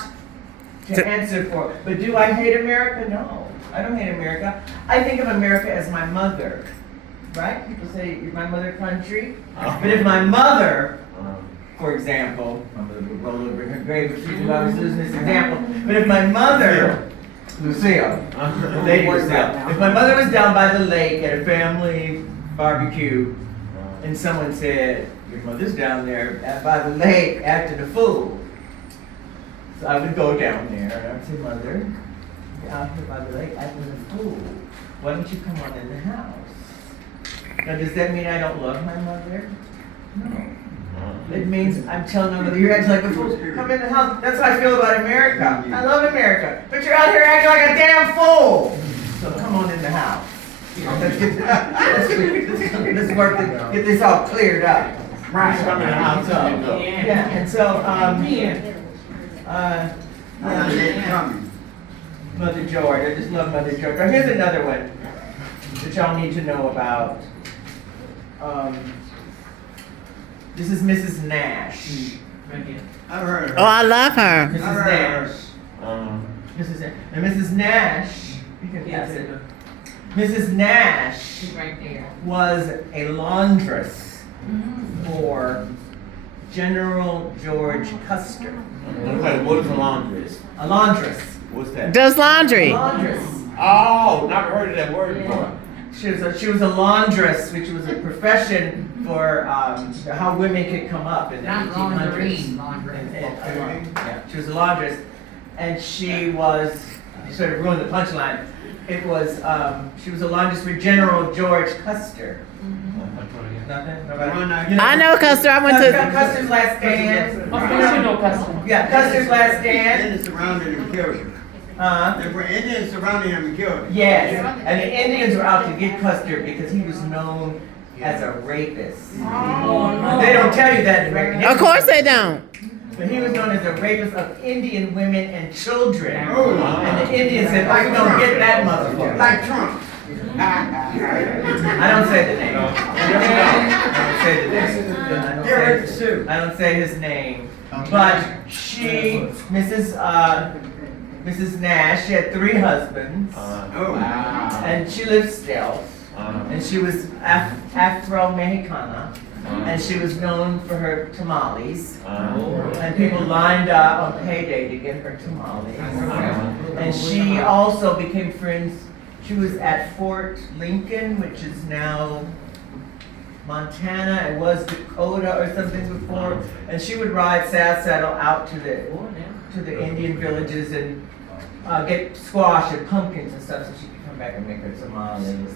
to answer for. But do I hate America? No, I don't hate America. I think of America as my mother. Right? People say you're my mother country. But if my mother, for example, my mother would roll over in her grave if she knew I was using this example. But if my mother, Lucille, the lady Lucille, if my mother was down by the lake at a family barbecue, and someone said, your mother's down there by the lake acting a fool. So I would go down there and I would say, Mother, you're out here by the lake acting a fool. Why don't you come on in the house? Now, does that mean I don't love my mother? No. It means I'm telling my mother, you're acting like a fool. Come in the house. That's how I feel about America. I love America. But you're out here acting like a damn fool. So come on in the house. Let's work, get this all cleared up. Right. Come in the house. Yeah, and so, Mother George, I just love Mother George. But here's another one that y'all need to know about. This is Mrs. Nash. I've heard of Oh, I love her. Mrs. Nash. Mrs. Nash. And Mrs. Nash, you can pass it. Mrs. Nash She's right there. was a laundress for General George Custer. Okay, what is a laundress? A laundress. What's that? Does laundry. A laundress. Oh, never heard of that word before. She was a laundress, which was a profession for how women could come up in the Not 1800s. laundry, laundry. Yeah, she was a laundress, and she was. You sort of ruined the punchline. It was she was a laundress for General George Custer. Nothing. Nobody? You I know Custer. I went to. Custer's Last Stand. Of course you know Custer. Yeah, Custer's Last Stand. Indians surrounded him and killed him. Uh, There were Indians surrounding him and killed him. yes, and the Indians were out to get Custer because he was known as a rapist. They don't tell you that in American history. Of course they don't. But he was known as a rapist of Indian women and children. Oh. And the Indians said, "I'm gonna get that motherfucker." Like Trump. I don't say the name. I don't say the name. I don't say his name. But she, Mrs. Nash, she had 3 husbands, Oh, wow. and she lived still. And she was Afro-Mexicana, and she was known for her tamales. And people lined up on payday to get her tamales. And she also became friends. She was at Fort Lincoln, which is now Montana. It was Dakota or something before. And she would ride saddle out to the Indian villages and get squash and pumpkins and stuff, so she could come back and make her tamales and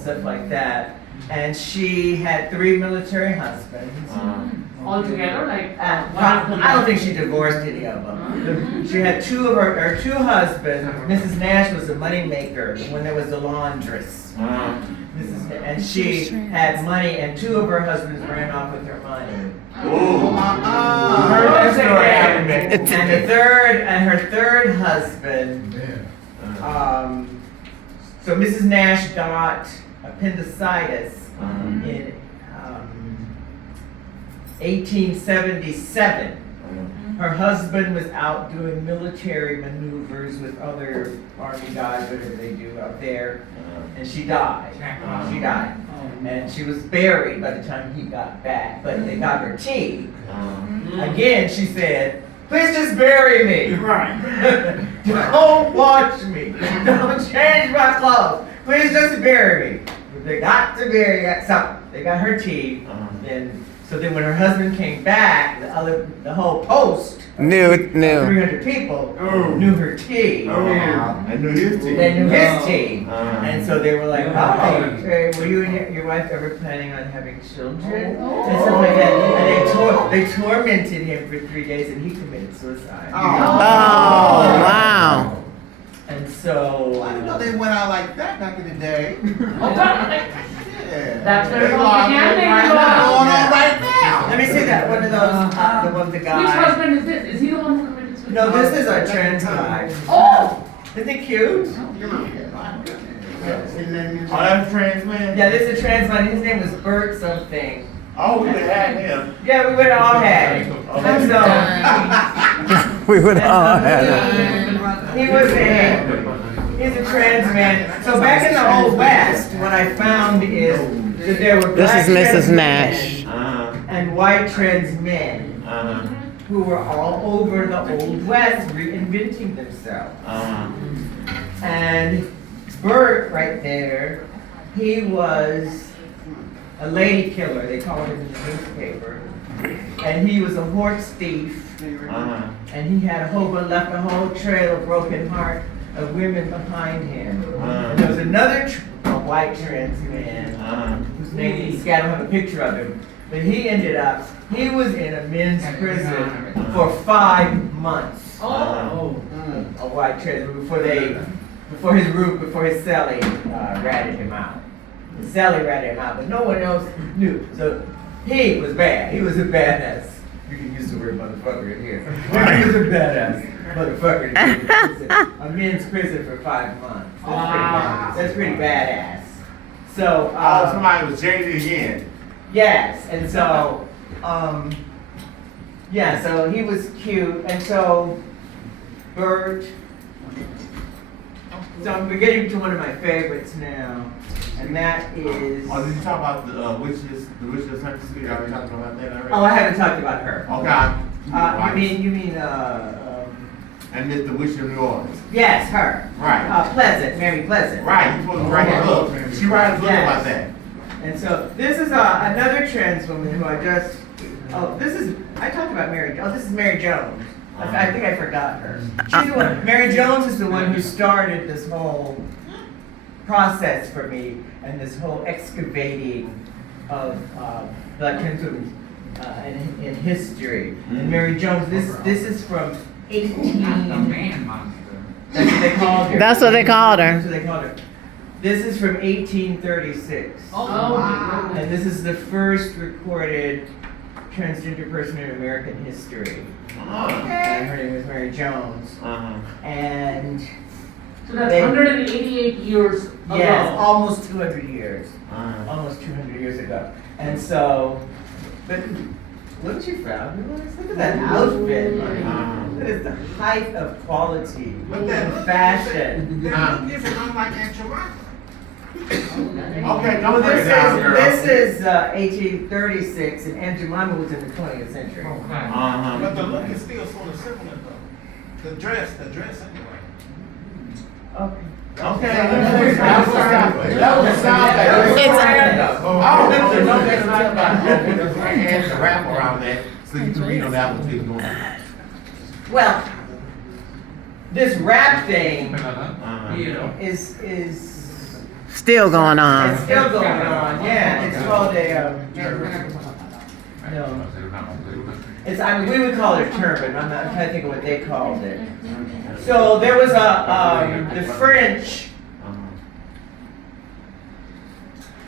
stuff like that. And she had 3 military husbands. All together, like. I don't think she divorced any of them. She had 2 of her 2 husbands. Mrs. Nash was a money maker when there was a laundress. And she had money, and 2 of her husbands ran off with her money. Heard that story. And her third husband. So Mrs. Nash got appendicitis in 1877. Her husband was out doing military maneuvers with other army guys, whatever they do out there, and she died. She died. And she was buried by the time he got back, but they got her tea. Again, she said, "Please just bury me. Right. Don't wash me. Don't change my clothes. Please just bury me." But they got to bury her. So they got her tea, and so then when her husband came back, the whole post, New. 300 people knew her tea. Now. I knew his team. They knew his tea. And so they were like, "Hey, were you and your wife ever planning on having children?" And stuff like that. And they tormented him for 3 days, and he committed suicide. Oh, wow. And so I didn't know they went out like that back in the day. Yeah. That's They very lost complicated. it right now. Going on right now. let me see that one of those, the one the Which guy. husband is this? Is he the one who committed suicide? No, this is our trans guy. Oh! Isn't he cute? Oh, that's trans man? Yeah, this is a trans man. His name was Bert something. Oh, we would have him. Yeah, we would have all had him. And so, We would all have. he was he's a trans man. So back in the Old West, what I found is that there were This black is Mrs. trans Nash. men and white trans men who were all over the Old West reinventing themselves. And Bert right there, he was a lady killer, they called him in the newspaper. And he was a horse thief. And he had left a whole trail of broken heart of women behind him. And there was another a white trans man whose name is, I don't have a picture of him, but he ended up, he was in a men's prison for 5 months. A white trans before his cellie ratted him out. The cellie ratted him out, but no one else knew. So he was bad. He was a badass. You can use the word motherfucker in here. He was a badass motherfucker. A men's prison for 5 months. That's pretty badass. So Somebody was changing again. yes, and so yeah, so he was cute, and so Bert. So I'm getting to one of my favorites now, and that is. Oh, did you talk about the witches of Central City? Are we talking about that already? Oh, I haven't talked about her. Okay. You mean, and then the Witch of New Orleans. yes, her. Right. Pleasant, Mary Pleasant. Right, you supposed to write a book. She wrote a book Yes. about that. And so this is another trans woman who I just, I talked about this is Mary Jones. I think I forgot her. She's the one, Mary Jones is the one who started this whole process for me and this whole excavating of Black trans women in history. And Mary Jones, this is from 18. That's what they called her. That's what they called That's her. what they called her. This is from 1836. Oh, wow. And this is the first recorded transgender person in American history. And her name was Mary Jones. And So that's 188 years ago. yes, almost 200 years. Almost 200 years ago. And so, but look at you, Frown. Look at that outfit. That is the height of quality and fashion. Okay, don't break it down, girl. This is 1836, and Aunt Jemima was in the 20th century. But the look is still sort of similar though. The dress anyway. Okay. Okay, that was and the wrap around that, so you can read on that one too. Well, this rap thing is Still going on. it's still going on. Yeah, it's called a no. It's we would call it a turban. I'm trying to think of what they called it. So there was the French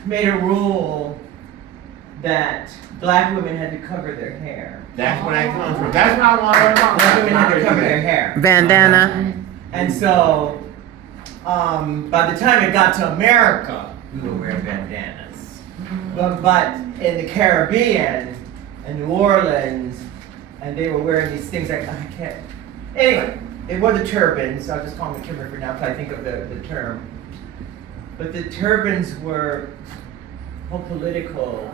made a rule that black women had to cover their hair. That's where that comes from. That's what I want to learn about. Black women had to cover their hair. Bandana. And so, by the time it got to America, we were wearing bandanas. But in the Caribbean, in New Orleans, and they were wearing these things I can't. Anyway, they wore the turbans. I'll just call them a turban for now until I think of the term. But the turbans were whole political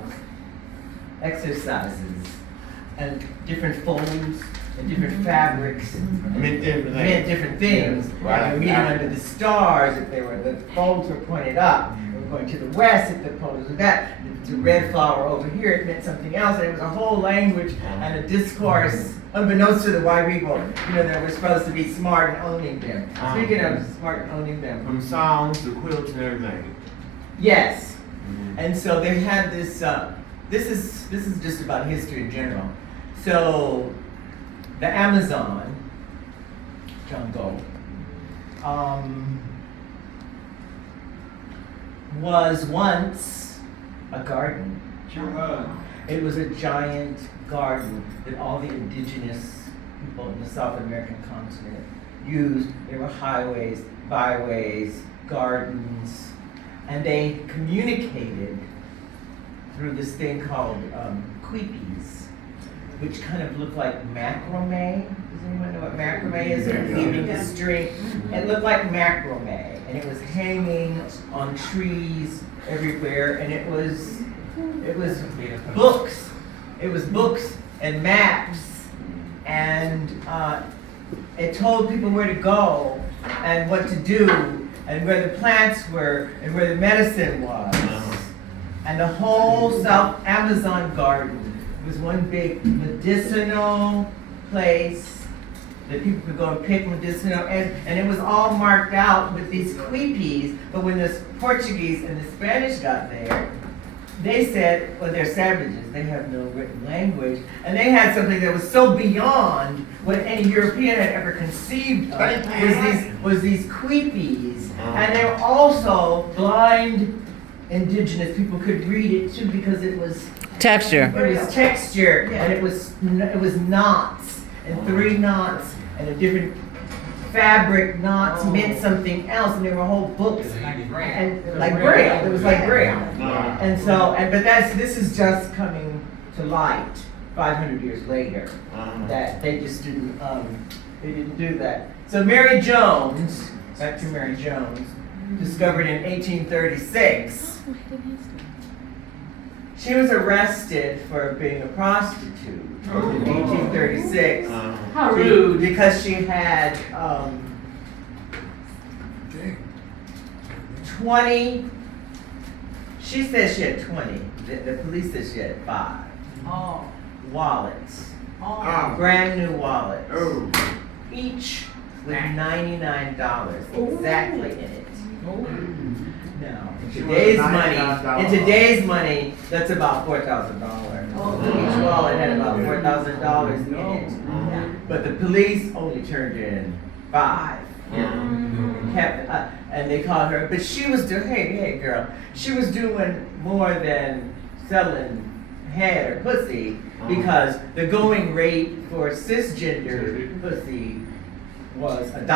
exercises and different folds and different fabrics meant different things. Right. They were meeting under the stars if the folds were pointed up. They were going to the west if the folds were that. If the red flower over here, it meant something else. And it was a whole language and a discourse, unbeknownst to the white people, that we're supposed to be smart and owning them. Speaking of smart and owning them. From songs to quilts and everything. Yes. And so they had this, this is just about history in general. So the Amazon jungle was once a garden. It was a giant garden that all the indigenous people in the South American continent used. There were highways, byways, gardens, and they communicated through this thing called queepies, which kind of looked like macrame. Does anyone know what macrame is? It's weaving the string. It looked like macrame, and it was hanging on trees everywhere, and it was books. It was books and maps, and it told people where to go and what to do, and where the plants were, and where the medicine was. And the whole South Amazon garden was one big medicinal place that people could go and pick medicinal, and it was all marked out with these queepies. But when the Portuguese and the Spanish got there, they said, well, they're savages, they have no written language, and they had something that was so beyond what any European had ever conceived of, was these queepies. And they were also blind indigenous people could read it too, because it was Texture. It was texture, and it was knots, and 3 knots, and a different fabric knots meant something else, and there were whole books, and like Braille. It was like Braille, and so, but this is just coming to light 500 years later. That they just didn't, they didn't do that. So Mary Jones, back to Mary Jones, discovered in 1836. She was arrested for being a prostitute in 1836. How rude. Because she had 20, she says she had 20, the police says she had 5 wallets, brand new wallets, each with $99 exactly in it. Now, in today's money, that's about $4,000. Each wallet had about $4,000 in it. But the police only turned in 5. Kept, and they called her, but she was doing, hey girl, she was doing more than selling head or pussy, because the going rate for cisgender pussy was $1.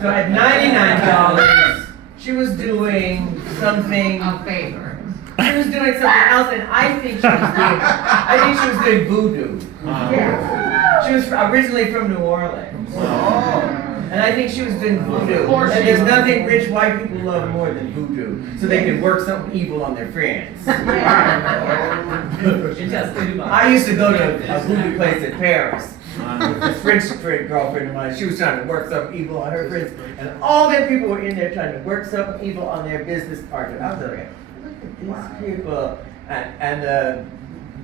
So at $99, she was doing something. A favor. She was doing something else, and I think she was doing voodoo. She was originally from New Orleans. And I think she was doing voodoo. And there's nothing rich white people love more than voodoo, so they can work something evil on their friends. I used to go to a voodoo place in Paris. A French girlfriend of mine, she was trying to work something evil on her friends, and all them people were in there trying to work something evil on their business partner. I was like, look at these people. And the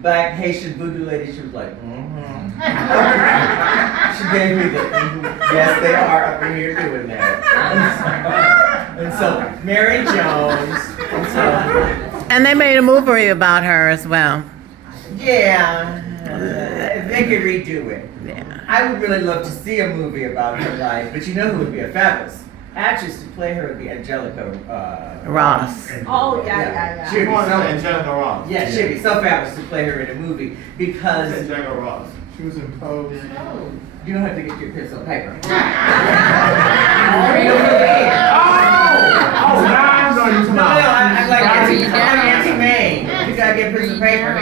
black Haitian voodoo lady, she was like, She gave me the, yes, they are up in here doing that. And so, Mary Jones, and so. And they made a movie about her as well. Yeah, they could redo it. Yeah. I would really love to see a movie about her life, but you know who would be a fabulous actress to play her would be Angelica Ross. Oh, yeah. She'd be so, Angelica Ross. yeah, she'd be so fabulous to play her in a movie because Angelica Ross. She was in Pose. you don't have to get your pencil and paper. Oh, now I know you're talking No, about. I'm like Auntie May. You gotta get pencil and paper.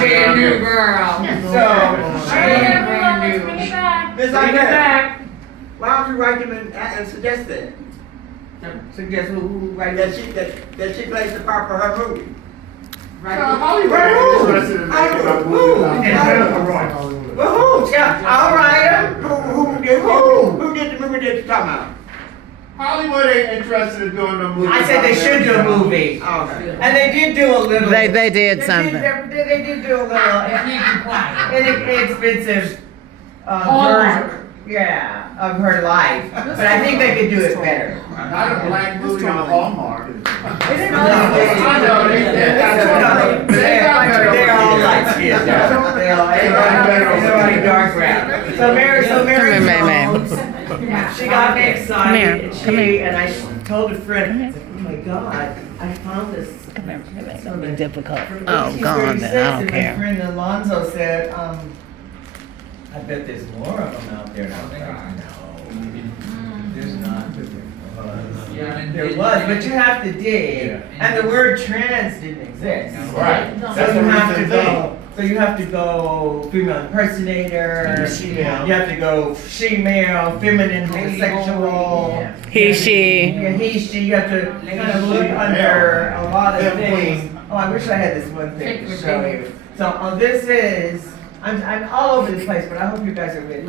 Brand new girl. So, Brand new. Miss Andrea, why don't you write them and suggest that? suggest who write That that. she plays the part for her movie. Hollywood is interested in making a movie about Angelica Ross. Well, who? I'll write them. Who did the movie that you're talking about? Hollywood ain't interested in doing a movie. I said they should do a movie. Oh, okay. And they did do a little. They did something. They did do a little inexpensive version. Yeah, of her life. But I think they could do it better. Not a black movie on Hallmark. They're all light skinned. They're all everybody dark brown. So Mary Come here, Jones, she got me excited. And I told a friend, I was like, oh my God, I found this. It's gonna be difficult. From Oh, go on then. I don't 1836, and care. my friend Alonzo said, I bet there's more of them out there. And I was like, no, there's not. There was, but you have to dig. And the word trans didn't exist. Right. So That's you the have to recent go. So you have to go female impersonator. She-male. You have to go she-male, feminine, homosexual. He, she. Yeah, he, she. You have to kind of look under a lot of things. Oh, I wish I had this one thing to show you. So this is. I'm all over the place, but I hope you guys are with me.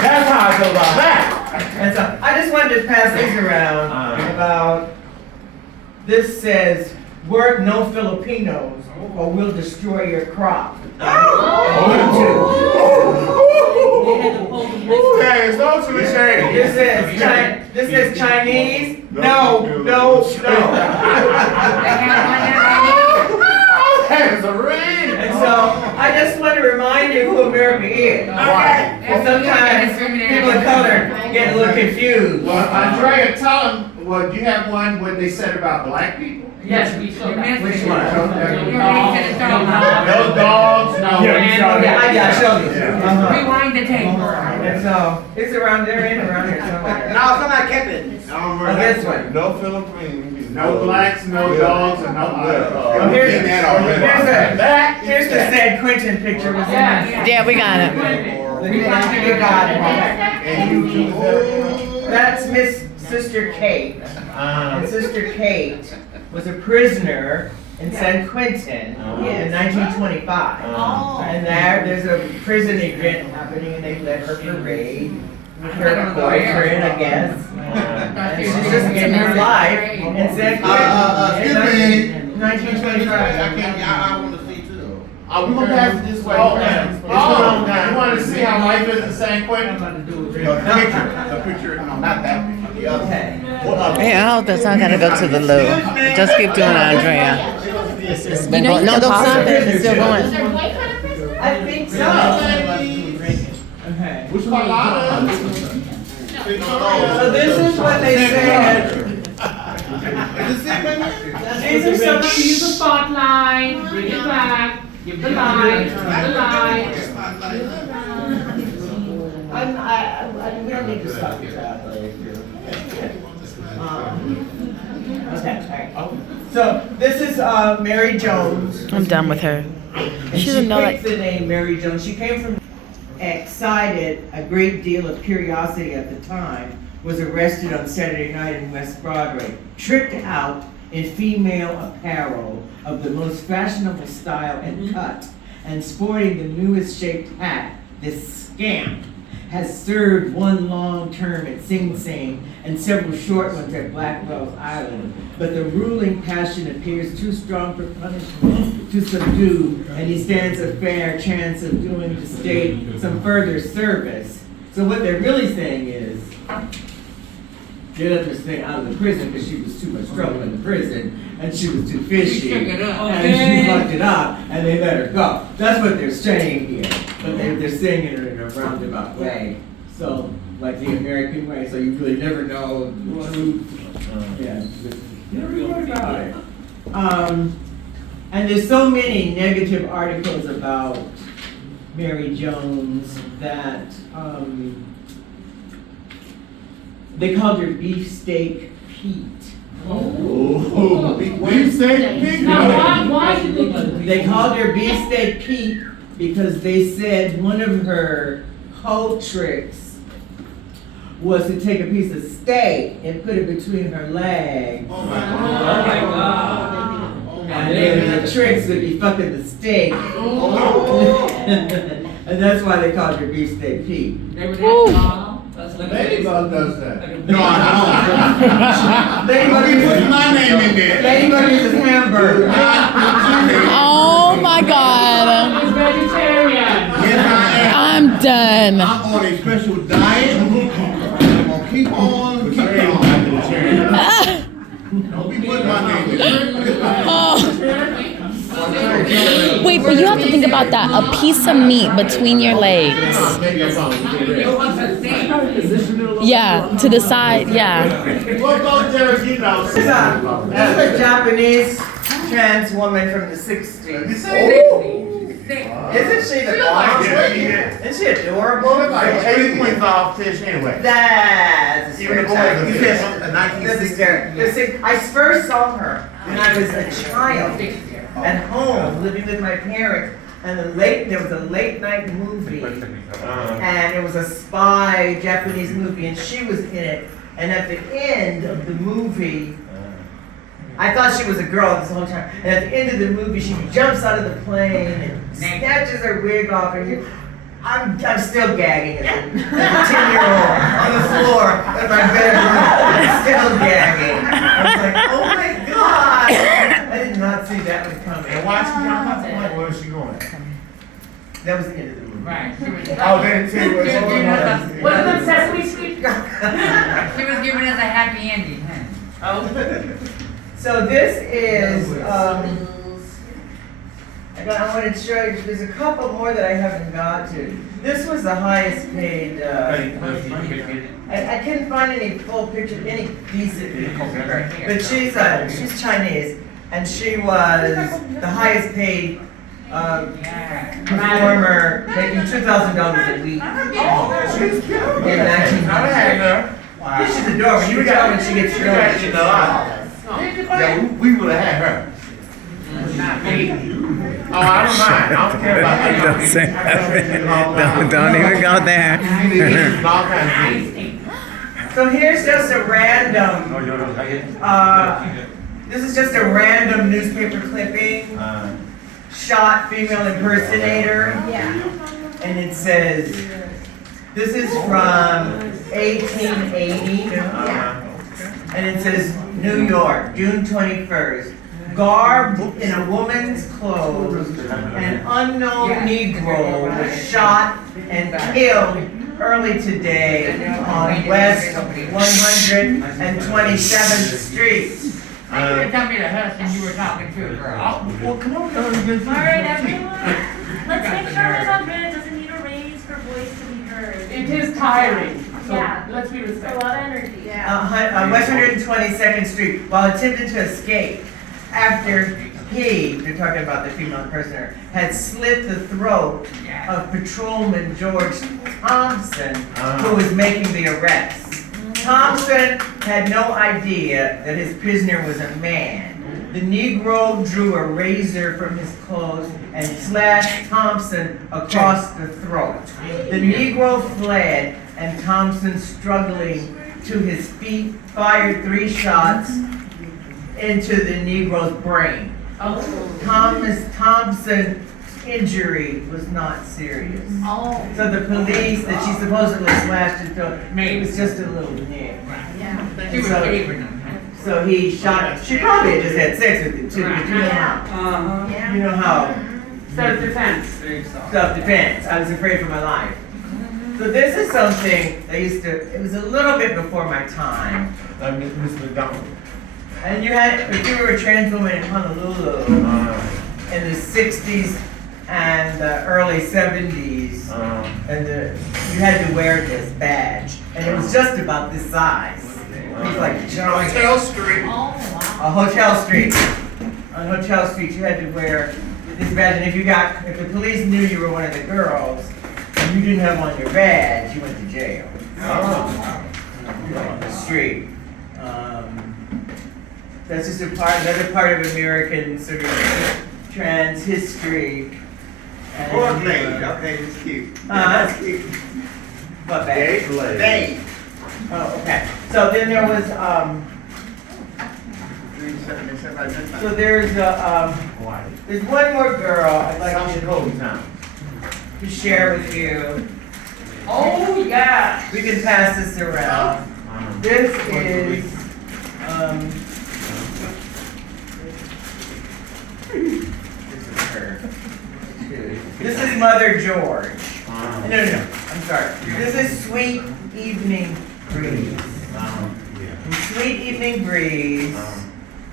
That's how I feel about that. And so I just wanted to pass these around about, this says, work no Filipinos or we'll destroy your crop. Hey, it's no to the shade. This says Chinese. No. That's a ring. And so I just want to remind you who America is. And sometimes people of color get a little confused. Well, Andrea, tell them, well, do you have one what they said about black people? Yes, we showed that. Which one? No dogs, no Yeah, show me. Rewind the tape. And so, it's around there and around here somewhere. No, somebody kept it. Oh, this one. No Philippines. No blacks, no dogs, and no Oh, here's the San Quentin picture. Was Yeah, we got it. You got it. That's Miss Sister Kate. And Sister Kate was a prisoner in San Quentin in 1925. And there's a prison event happening, and they let her parade with her boyfriend, I guess. And she's just getting her life in San Quentin in 1925. I want to see too. We're gonna pass it this way. You want to see how life is in San Quentin? The picture, no, not that picture, the other. Hey, I hope that's not gonna go to the loo. Just keep doing it, Andrea. It's been going. No, don't stop it. It's still going. I think so. Okay. Which one? So this is what they said. These are some of use the spotlight, bring it back, give the light, give the light. We don't need to stop the okay. So this is Mary Jones. I'm done with her. And She she doesn't know picked the name Mary Jones. She came from excited, a great deal of curiosity at the time, was arrested on Saturday night in West Broadway, tricked out in female apparel of the most fashionable style and cut, and sporting the newest shaped hat. This scamp has served one long term at Sing Sing and several short ones at Blackwell's Island. But the ruling passion appears too strong for punishment to subdue, and he stands a fair chance of doing the state some further service. So what they're really saying is, they let this thing out of the prison because she was too much trouble in the prison, and she was too fishy, and she fucked it up, and they let her go. That's what they're saying here, but they're saying it in a roundabout way. So, like the American way, so you really never know the truth. Yeah, you never know about it. And there's so many negative articles about Mary Jones that they called her Beefsteak Pete. Beefsteak Pete? Now, why did They called her Beefsteak Pete because they said one of her hoe tricks was to take a piece of steak and put it between her legs. Oh my God. And then the tricks would be fucking the steak. And that's why they called her Beefsteak Pete. Ladybug does that. No, I don't. Ladybug Put my name in there. Ladybug uses hamburger. Oh my God. He's vegetarian. Yes, I am. I'm done. I'm on a special diet. I'm gonna keep on. Don't be putting my name in there. Oh. Wait, but you have to think about that. A piece of meat between your legs. Yeah, to the side, yeah. What about Derek, you know? This is a Japanese trans woman from the 60s. Isn't she the boss? Isn't she adorable? Like 80 points off fish anyway. That's Even the boys are this is I first saw her when I was a child at home, living with my parents. And there was a late night movie, and it was a spy Japanese movie, and she was in it. And at the end of the movie, I thought she was a girl this whole time. And at the end of the movie, she jumps out of the plane and snatches her wig off, and I'm still gagging as a 10-year-old on the floor in my bedroom. I'm still gagging. I was like, oh my God! I did not see that one coming. And why she jump out the plane? Where is she going? That was the end of the movie. Right. Oh, they didn't tell you where she was. What about Sesame Street? She was giving us a happy ending, huh? So this is, I wanted to show you, there's a couple more that I haven't got to. This was the highest paid, I couldn't find any full picture, any decent pictures of her. But she's Chinese. and she was the highest paid performer, making $2,000 a week. Oh, she's cute. In 1900. Wow. She's adorable. You can tell when she gets You drunk. got you know, yeah, we would have had her. Not me. Oh, I don't mind. I don't care about that. Don't say that. Don't even go there. All kinds of things. So here's just a random, this is just a random newspaper clipping, shot female impersonator. And it says, this is from 1880. And it says, New York, June 21st. Garbed in a woman's clothes, an unknown Negro was shot and killed early today on West 127th Street. You didn't tell me the husband you were talking to, girl. Well, come on, All right, everyone. Let's make sure Ms. Andrea doesn't need a raise her voice to be heard. It is tiring, so Yeah. let's be It's a respectful. lot of energy. On West 122nd Street, while attempting to escape after they're talking about the female impersonator, had slit the throat of patrolman George Thompson, who was making the arrest. Thompson had no idea that his prisoner was a man. The Negro drew a razor from his clothes and slashed Thompson across the throat. The Negro fled, and Thompson, struggling to his feet, fired 3 shots into the Negro's brain. Thompson's injury was not serious. So the police that she supposedly slashed his throat, it was just a little nick. She was favoring him. So he shot, she probably had just had sex with him too, but you know how, you know how Self-defense. self-defense, I was afraid for my life. So this is something that it was a little bit before my time. Miss McDonald. And if you were a trans woman in Honolulu in the 60s and the early 70s, you had to wear this badge. And it was just about this size. It was like Hotel Street. a Hotel Street. On Hotel Street, you had to wear this badge. And if the police knew you were one of the girls, and you didn't have on your badge, you went to jail. On the street. That's just another part of American sort of trans history. And, Poor lady. Okay, it's cute. That's cute. What badge? Babe. Oh, okay. So then there was, so there's one more girl I'd like to share with you. Oh, yeah. We can pass this around. This is, her. This is Mother George. No, I'm sorry. This is Sweet Evening Breeze. Sweet Evening Breeze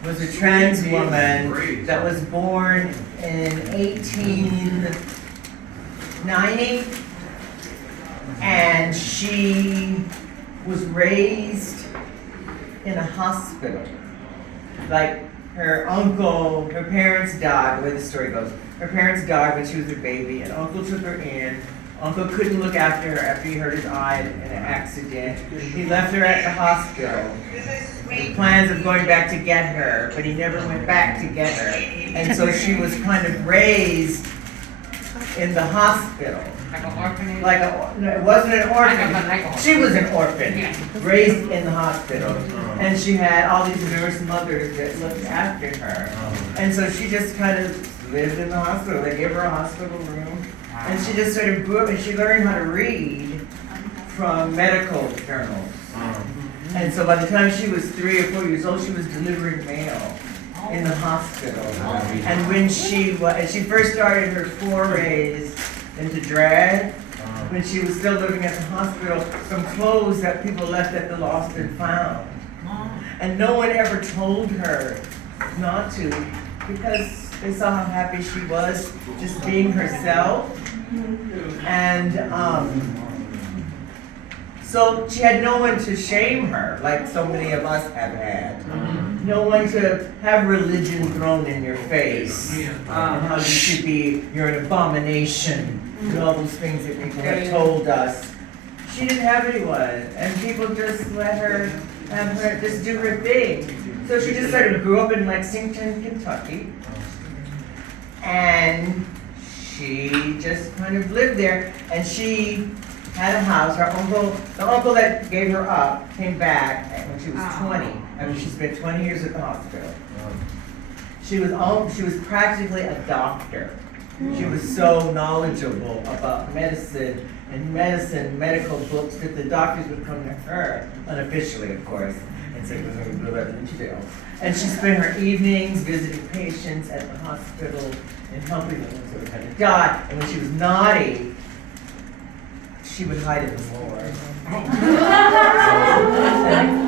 was a trans woman that was born in 1890, and she was raised in a hospital. Like her parents died, the way the story goes. Her parents died when she was a baby, and uncle took her in. Uncle couldn't look after her after he hurt his eye in an accident. He left her at the hospital with plans of going back to get her, but he never went back to get her. And so she was kind of raised in the hospital. Like an orphanage? No, it wasn't an orphan. She was an orphan, raised in the hospital. And she had all these nurse mothers that looked after her. And so she just kind of lived in the hospital. They gave her a hospital room. And she just sort of grew up, and she learned how to read from medical journals. And so by the time she was 3 or 4 years old, she was delivering mail in the hospital. And when she first started her forays into drag, when she was still living at the hospital, some clothes that people left at the lost and found. And no one ever told her not to, because they saw how happy she was just being herself. And so she had no one to shame her, like so many of us have had. no one to have religion thrown in your face. And how you should be, you're an abomination, and all those things that people have told us. She didn't have anyone, and people just let her have her just do her thing. So she just sort of grew up in Lexington, Kentucky, and she just kind of lived there. And she had a house. Her uncle, the uncle that gave her up, came back when she was 20. After she spent 20 years at the hospital. She was practically a doctor. She was so knowledgeable about medicine and medical books that the doctors would come to her, unofficially of course, and say, we're going to do what you do. And she spent her evenings visiting patients at the hospital and helping them when they were going to die. And when she was naughty, she would hide in the morgue.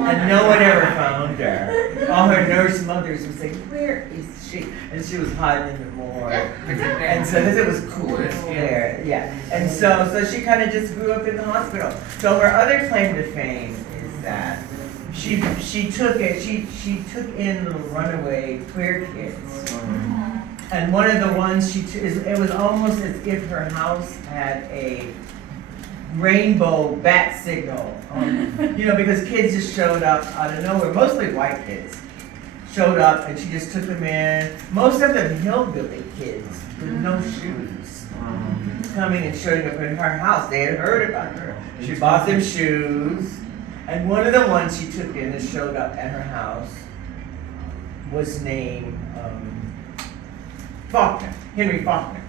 And no one ever found her. All her nurse mothers would say, where is she? And she was hiding in the morgue. And so, because it was cool there, yeah. And so she kind of just grew up in the hospital. So her other claim to fame is that she took in little runaway queer kids. And one of the ones it was almost as if her house had a rainbow bat signal, because kids just showed up out of nowhere, mostly white kids showed up, and she just took them in. Most of them hillbilly kids with no shoes, coming and showing up in her house. They had heard about her. She bought them shoes, and one of the ones she took in that showed up at her house was named Faulkner, Henry Faulkner.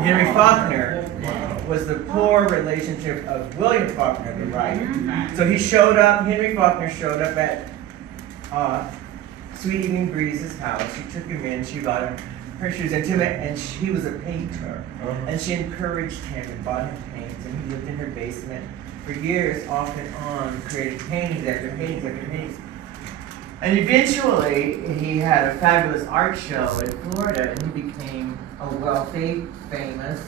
Henry Faulkner was the poor relationship of William Faulkner, the writer. So Henry Faulkner showed up at Sweet Evening Breeze's house. She took him in, she bought him her shoes, and he was a painter. And she encouraged him and bought him paints, and he lived in her basement for years, off and on, creating paintings after paintings after paintings. And eventually, he had a fabulous art show in Florida, and he became a wealthy, famous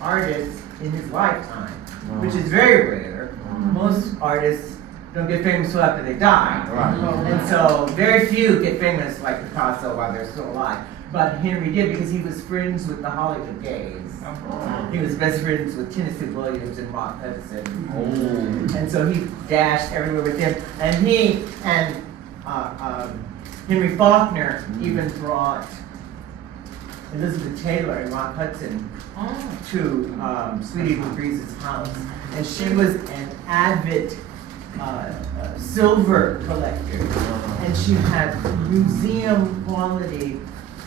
artist in his lifetime, which is very rare. Most artists don't get famous until after they die. And so very few get famous like Picasso while they're still alive. But Henry did, because he was friends with the Hollywood gays. He was best friends with Tennessee Williams and Rock Hudson. And so he dashed everywhere with them. And Henry Faulkner even brought Elizabeth Taylor and Rock Hudson to Sweet Evening Breeze's house. And she was an avid silver collector. And she had museum quality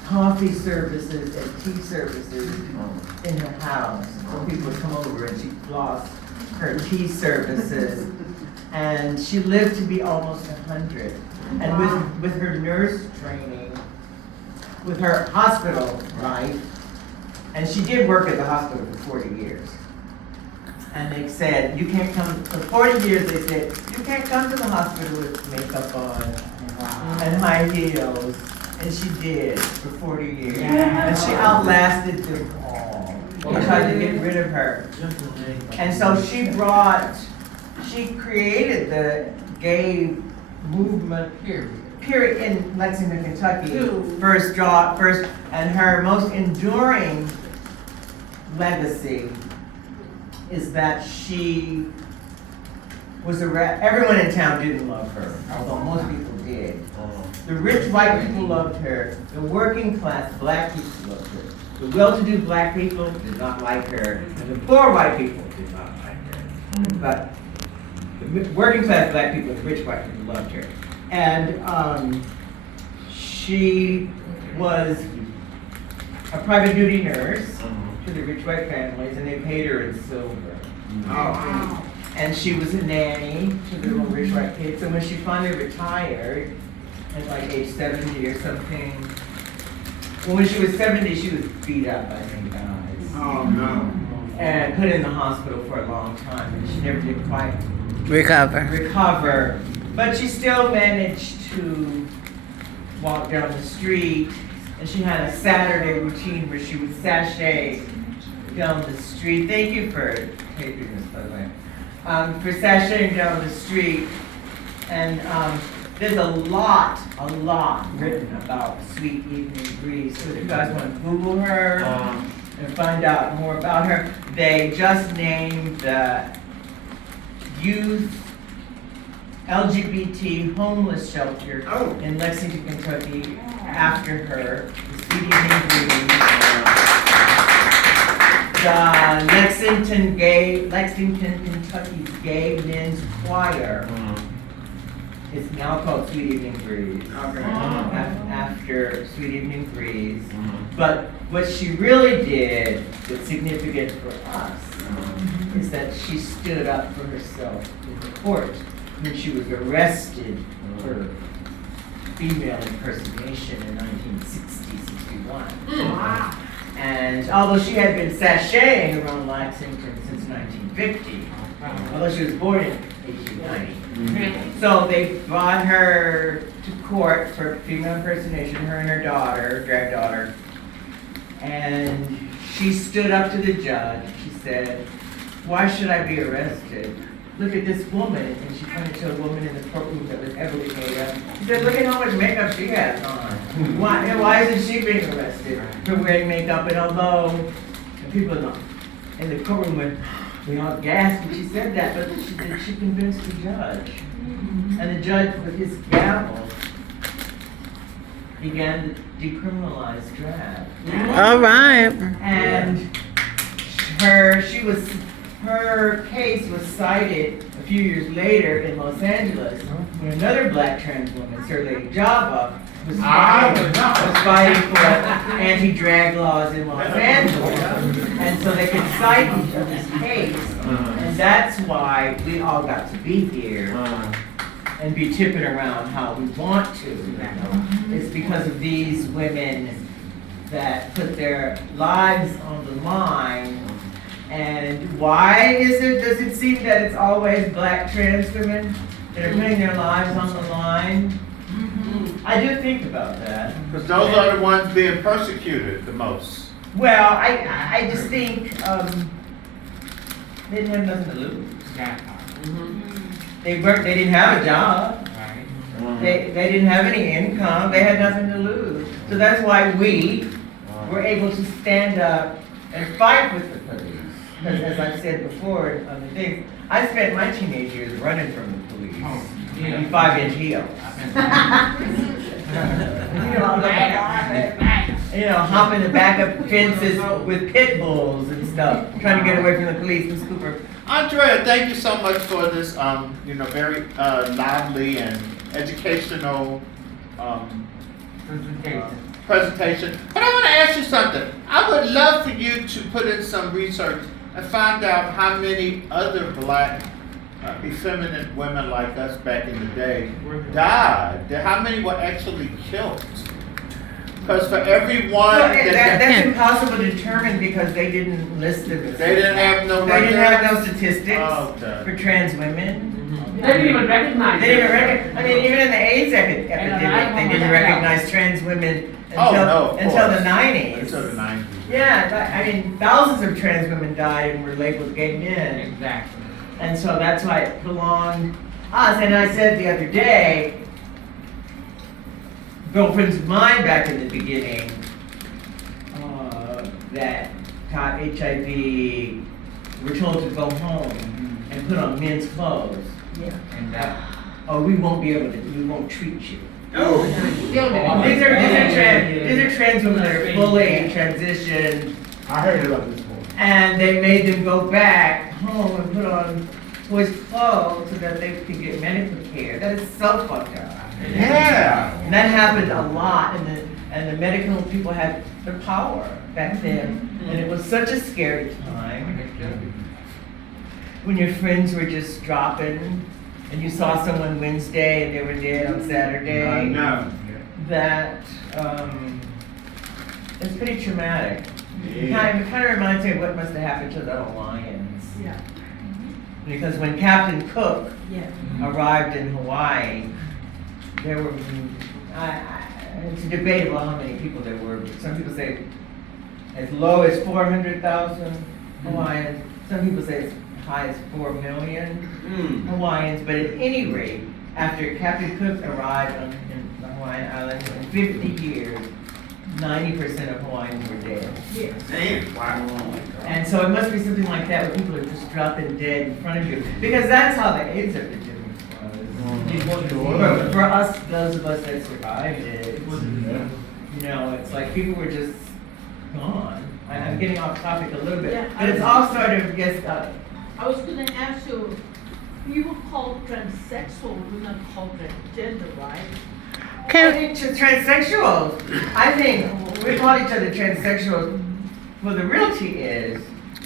coffee services and tea services in her house. So people would come over and she'd floss her tea services. And she lived to be almost 100. And with her nurse training, with her hospital life, and she did work at the hospital for 40 years. And they said, you can't come, for 40 years they said, you can't come to the hospital with makeup on and high heels. And she did for 40 years. And she outlasted them all. They tried to get rid of her. And so she created the gay movement period in Lexington, Kentucky. First, and her most enduring legacy is that she was everyone in town didn't love her, although most people did. The rich white people loved her. The working class black people loved her. The well-to-do black people did not like her, and the poor white people did not like her. But the working class black people and the rich white people loved her. And she was a private duty nurse to the rich white families, and they paid her in silver. And she was a nanny to the little rich white kids. So when she finally retired, at like age 70 or something, well, when she was 70, she was beat up, I think, guys. Oh, no. And put in the hospital for a long time, and she never did quite recover. But she still managed to walk down the street, and she had a Saturday routine where she would sashay down the street. Thank you for taping this, by the way. For sashaying down the street, and there's a lot written about Sweet Evening Breeze. So if you guys want to Google her and find out more about her, they just named the youth LGBT homeless shelter in Lexington, Kentucky after her. The Sweet Evening Breeze. The Lexington, Kentucky's Gay Men's Choir. It's now called Sweet Evening Breeze. After Sweet Evening Breeze. But what she really did that's significant for us is that she stood up for herself in the court when she was arrested for female impersonation in 1960-61. Wow. And although she had been sashaying around Lexington since 1950, although she was born in 1890. So they brought her to court for female impersonation, her and her daughter, granddaughter. And she stood up to the judge. She said, "Why should I be arrested? Look at this woman." And she pointed to a woman in the courtroom that was heavily made up. She said, "Look at how much makeup she has on. Why isn't she being arrested for wearing makeup?" And although the people in the courtroom were they all gasped when she said that, but she convinced the judge. And the judge, with his gavel, began to decriminalize drag. All right. And her case was cited a few years later in Los Angeles when another black trans woman, Sir Lady Java, was fighting for anti-drag laws in Los Angeles. And so they could cite each other's case. And that's why we all got to be here and be tipping around how we want to. It's because of these women that put their lives on the line. And why does it seem that it's always black trans women that are putting their lives on the line? I do think about that. Because those are the ones being persecuted the most. Well, I just think they didn't have nothing to lose. They didn't have a job. They didn't have any income. They had nothing to lose. So that's why we were able to stand up and fight with the police. Because as I've said before in other things, I spent my teenage years running from the police in 5-inch heels. Hopping the back of fences with pit bulls and stuff, trying to get away from the police. Ms. Cooper. Andrea, thank you so much for this, very lively and educational presentation. But I want to ask you something. I would love for you to put in some research and find out how many other black effeminate women like us back in the day died. How many were actually killed? Because for every one that's impossible to determine because they didn't list them. They didn't have no statistics for trans women. They didn't even recognize even in the AIDS epidemic, they didn't recognize trans women until the 90s. Until the 90s. Yeah, thousands of trans women died and were labeled gay men. Exactly. And so that's why it belonged us. And I said the other day, girlfriends of mine back in the beginning that caught HIV were told to go home and put on men's clothes. Yeah. And we won't treat you. Oh, these are trans women that are fully transitioned. I heard about this one. And they made them go back home and put on boys' clothes so that they could get medical care. That is so fucked up. Yeah. And that happened a lot, and the medical people had the power back then. And it was such a scary time when your friends were just dropping and you saw someone Wednesday and they were dead on Saturday. No. That it's pretty traumatic. It kind of reminds me of what must have happened to the Hawaiians. Yeah. Because when Captain Cook arrived in Hawaii, there were, it's debatable how many people there were, but some people say as low as 400,000 Hawaiians. Some people say as high as 4 million Hawaiians, but at any rate, after Captain Cook arrived in the Hawaiian Islands, in 50 years, 90% of Hawaiians were dead. Damn, wow. And so it must be something like that where people are just dropping dead in front of you. Because that's how the AIDS epidemic was. For us, those of us that survived it, you know, it's like people were just gone. I'm getting off topic a little bit, Yeah, but it's all sort of gets, I was gonna ask you, we were called transsexual, we're not called transgender, right? I think transsexuals. I think we call each other transsexuals. Well, the reality is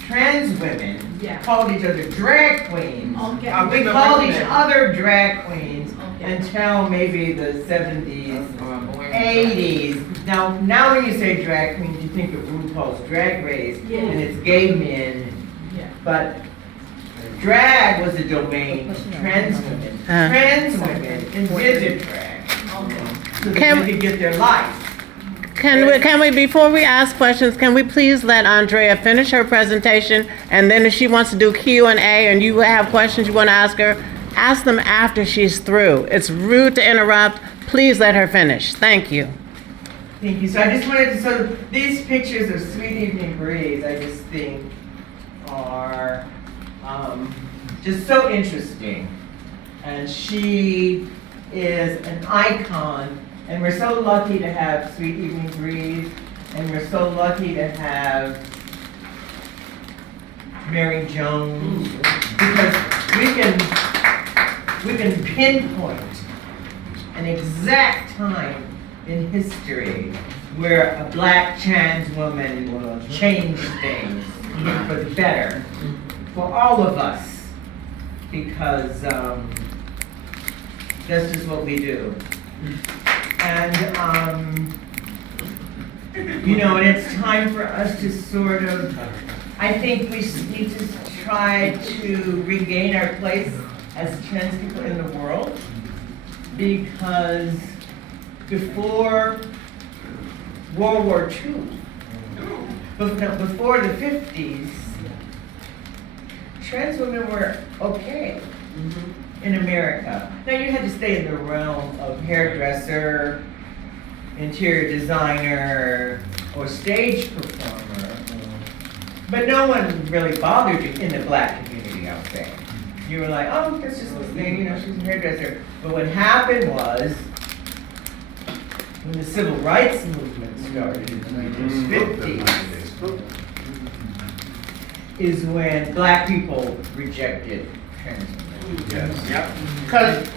trans women Yeah. called each other drag queens. Okay. We called each other drag queens Okay. until maybe the 70s, 80s. Now when you say drag queens, you think of RuPaul's Drag Race, Yeah. and it's gay men. Yeah. But drag was a domain of trans women. Trans women invented drag. So that they could get their life. Can we, before we ask questions, can we please let Andrea finish her presentation? And then if she wants to do Q&A and you have questions you want to ask them after she's through. It's rude to interrupt. Please let her finish. Thank you. Thank you. So I just wanted to, so these pictures of Sweet Evening Breeze, I just think are just so interesting. And she is an icon. And we're so lucky to have Sweet Evening Breeze, and we're so lucky to have Mary Jones, because we can pinpoint an exact time in history where a black trans woman changed things for the better for all of us, because that's just what we do. And, you know, and it's time for us to sort of, I think we need to try to regain our place as trans people in the world, because before World War II, before the 50s, trans women were okay. In America. Now you had to stay in the realm of hairdresser, interior designer, or stage performer. But no one really bothered you in the black community, I would say. You were like, oh, that's just this thing, you know, she's a hairdresser. But what happened was, when the civil rights movement started in the 1950s, is when black people rejected trans women. Yes. Yep.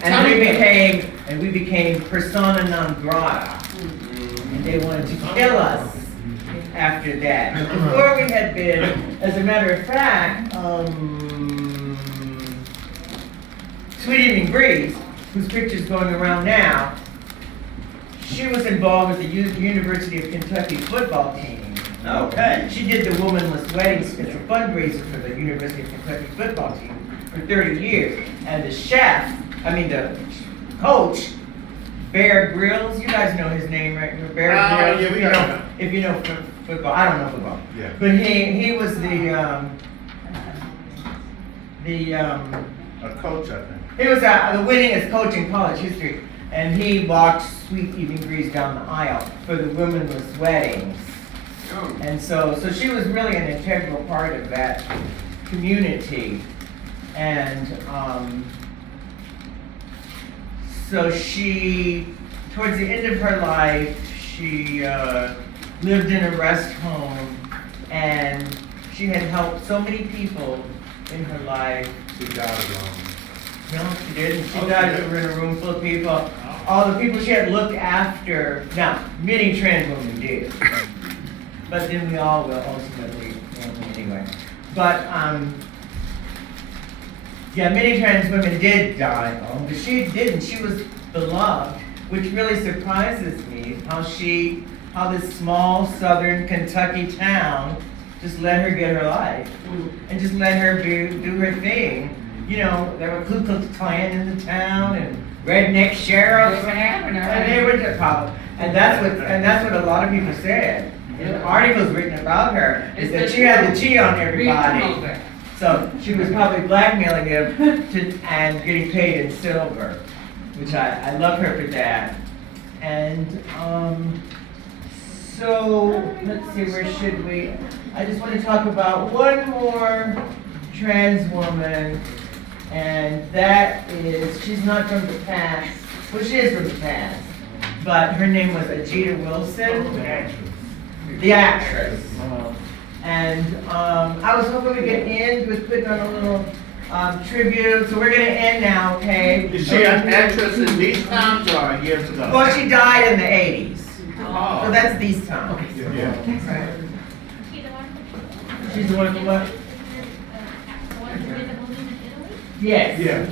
And we became persona non grata. And they wanted to kill us after that. Before we had been, as a matter of fact, Sweet Evening Breeze, whose picture's going around now, she was involved with the University of Kentucky football team. Okay. She did the womanless weddings as a fundraiser for the University of Kentucky football team for 30 years. And the coach, Bear Grylls, you guys know his name, right? Bear Grylls. Yeah, if you know football, I don't know football. Yeah. But he was the a coach, I think. he was the winningest coach in college history, and he walked Sweet Evening Breeze down the aisle for the womenless weddings. And so she was really an integral part of that community. And so she, towards the end of her life, she lived in a rest home, and she had helped so many people in her life. She died alone. No, she didn't. She died in a room full of people. All the people she had looked after, now, many trans women did. But then we all will ultimately, anyway. But, yeah, many trans women did die alone, but she didn't. She was beloved, which really surprises me, how this small southern Kentucky town just let her get her life and just let her do her thing. You know, there were Ku Klux Klan in the town and redneck sheriffs, and they were the problem. And that's what a lot of people said. In the articles written about her is that she had to cheat on everybody. So she was probably blackmailing them and getting paid in silver. which I love her for that. And so let's see, where should we? I just want to talk about one more trans woman, and that is, she's not from the past. Well, she is from the past, but her name was Ajita Wilson, the actress. And I was hoping we'd get in with putting on a little tribute, so we're gonna end now, okay? Is she an actress in these times or years ago? Well, she died in the 80s, Oh. so that's these times. Yeah. Right. She's the one from what? Yes. Yeah.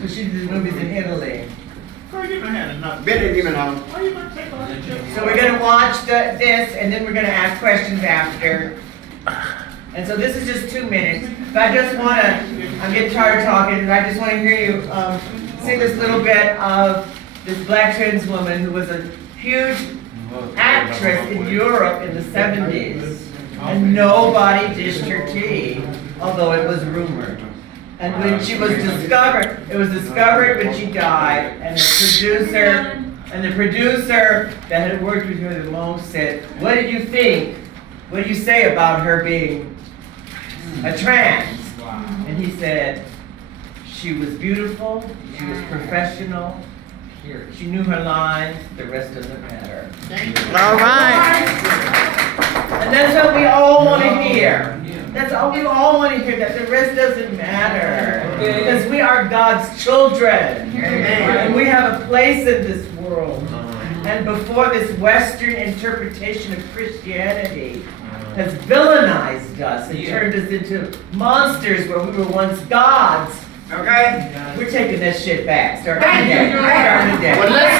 So she did movies in Italy. Girl, you done had enough. So we're gonna watch this, and then we're gonna ask questions after. And so this is just 2 minutes, but I just wanna, I'm getting tired of talking, and I just wanna hear you sing this little bit of this black trans woman who was a huge actress in Europe in the 70s, and nobody dished her tea, although it was rumored. And when she was discovered, it was discovered when she died, and the producer that had worked with her the most said, "What did you think? What do you say about her being a trans?" And he said, "She was beautiful, she was professional, she knew her lines, the rest doesn't matter." All right. And that's what we all want to hear. That's all we all want to hear, that the rest doesn't matter. Because we are God's children. And we have a place in this world. And before this Western interpretation of Christianity has villainized us and turned us into monsters where we were once gods, okay? We're taking this shit back. Starting today. Well, let's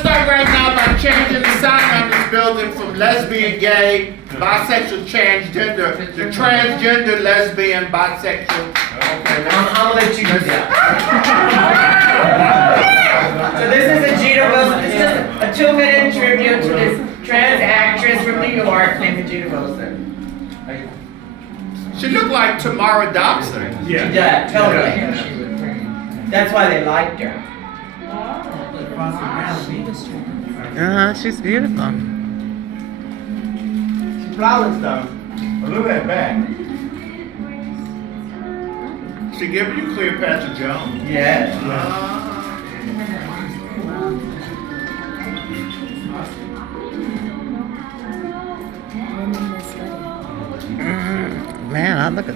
start right now by changing the sign on this building from lesbian, gay, bisexual, transgender, to transgender, lesbian, bisexual. Okay, I'll let you do that. So this is Ajita Wilson. This is a 2-minute tribute to this trans actress from New York named Ajita Wilson. She looked like Tamara Dobson. She did, totally. That's why they liked her. She's beautiful. She's flawless though. But look at that back. She giving you Cleopatra Jones. Yes. Man, look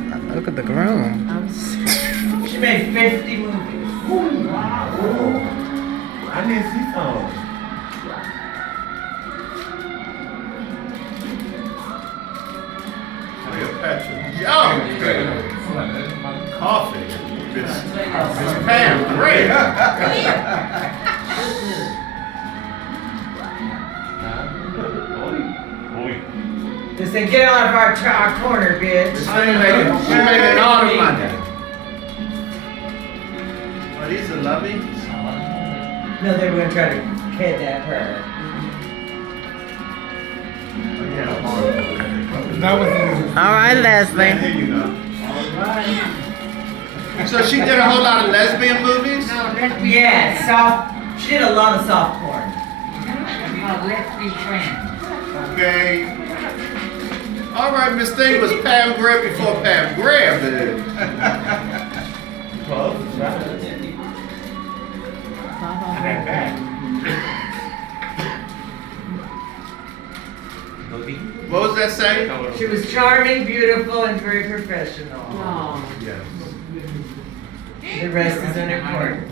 at the groom. She made 50 movies. Wow. I didn't see some. Cleopatra Jones. Coffee. Miss Pam, great. They said, "Get out of our corner, bitch." She's making all the money. Are these the Lovies? No, they were going to try to kidnap her. That was All right, Leslie. Here you go. So she did a whole lot of lesbian movies? Yeah, she did a lot of soft porn. Let's be friends. Okay. All right, Miss Thing was Pam Grier before Pam Grier, man. Close, right? And that back. What was that saying? She was charming, beautiful, and very professional. Yes. The rest is unimportant.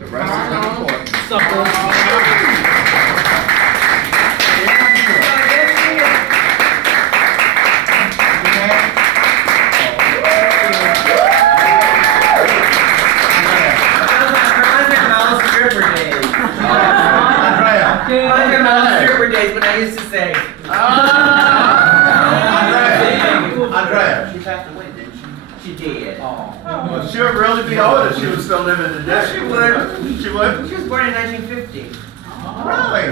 The rest is unimportant. Stripper days when I used to say. Andrea. She passed away, didn't she? She did. Well, she would really be old if she was still living today. She would. She would? She was born in 1950. Really?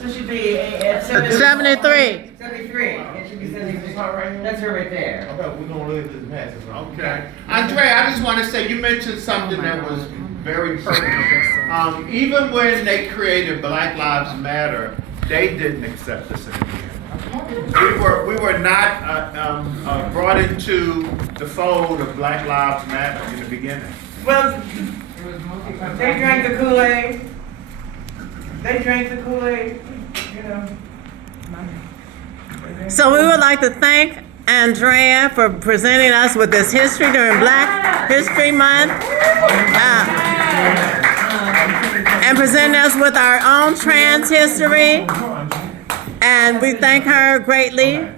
So she'd be at 73. 73. And she'd be 73. That's her right there. Okay, we're gonna leave this mess. Okay. Andrea, I just want to say, you mentioned something that was very pertinent. Even when they created Black Lives Matter, they didn't accept us in the beginning. We were not brought into the fold of Black Lives Matter in the beginning. Well, they drank the Kool-Aid. They drank the Kool-Aid, you know. So we would like to thank Andrea for presenting us with this history during Black History Month. And presenting us with our own trans history. And we thank her greatly.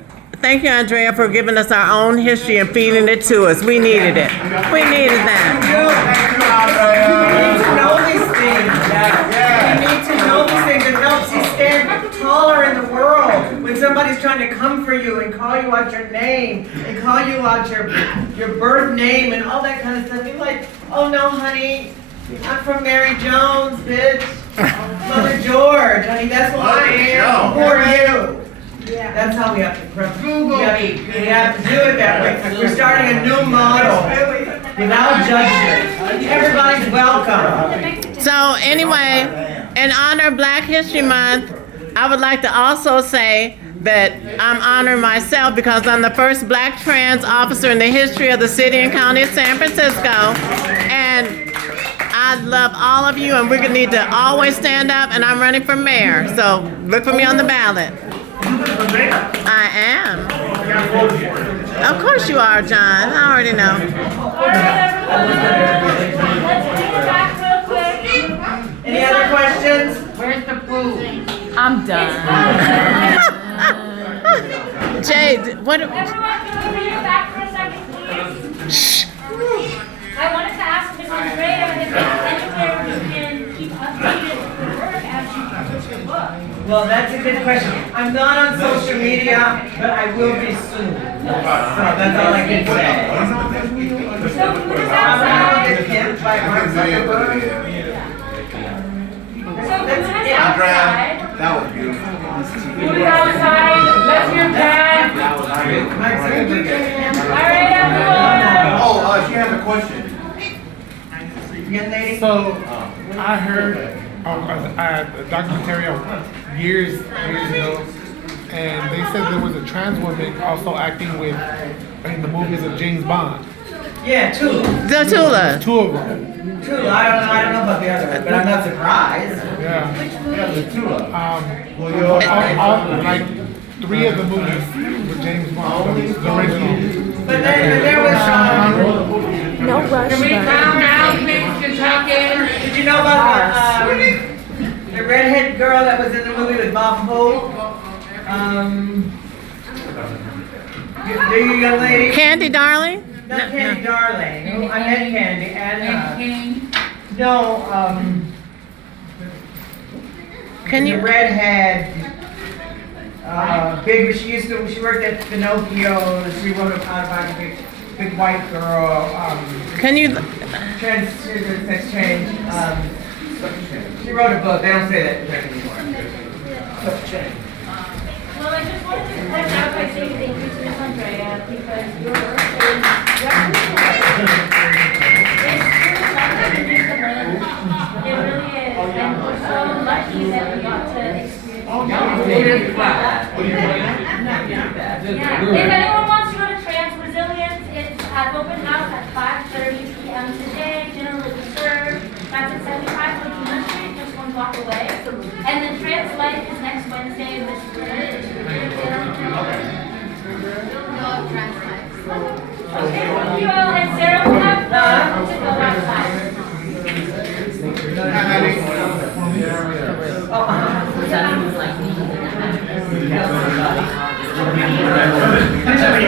Thank you, Andrea, for giving us our own history and feeding it to us. We needed it. We needed that. We need to know these things. It helps you stand taller in the world when somebody's trying to come for you and call you out your name and call you out your birth name and all that kind of stuff. You're like, oh no, honey, I'm from Mary Jones, bitch. Mother George, honey, that's who I am. Who are you? Yeah. That's how we have to approach. We have to do it that way. We're starting a new model without judgment. Everybody's welcome. So anyway, in honor of Black History Month, I would like to also say that I'm honoring myself because I'm the first Black trans officer in the history of the city and county of San Francisco. And I love all of you, and we're gonna need to always stand up, and I'm running for mayor. So look for me on the ballot. I am. Of course you are, John. I already know. Any other questions? Where's the food? I'm done. Jade, what? Everyone, can we bring you back for a second, please? Shh. I wanted to ask Ms. Andrea if there's anywhere we can keep updated with her work as she publishes her book. Well, that's a good question. I'm not on social media, but I will be soon. So that's all I can say. So food is I'm outside. gonna get pimped by Mark Zuckerberg. So food is outside. That was beautiful. Food is outside. Let's hear that. Mark Zuckerberg. All right, everyone. Oh, she has a question. Young lady? So, I heard a documentary years ago, and they said there was a trans woman also acting in the movies of James Bond. Yeah, two. The Tula. Two of them. Two. I don't know about the other one, but I'm not surprised. Yeah. The two of them. Like 3 of the movies with James Bond, the original. But then there was No rush. Can we calm down, please? You're talking. did you know about the redhead girl that was in the movie with Bob Hope? The young lady? Candy, darling? Not Candy Darling. I met Candy and no, Can you? the redhead. She worked at Pinocchio. She wrote a autobiography. Big white girl. Can you? Transgender sex change. She wrote a book. They don't say that anymore. Sex change. Well, I just wanted to point out by saying thank you to Ms. Andrea because your work is representation. It really is. And we're so lucky that we got to experience it. Yeah. If anyone wants to go to Trans Resilience, it's at open house at 5:30 p.m. today. Dinner will be served. That's at 75 Laguna Street, just 1 block away. And then Trans Life is next Wednesday in this room. Okay, thank you all. And Sarah will have to go outside. Oh,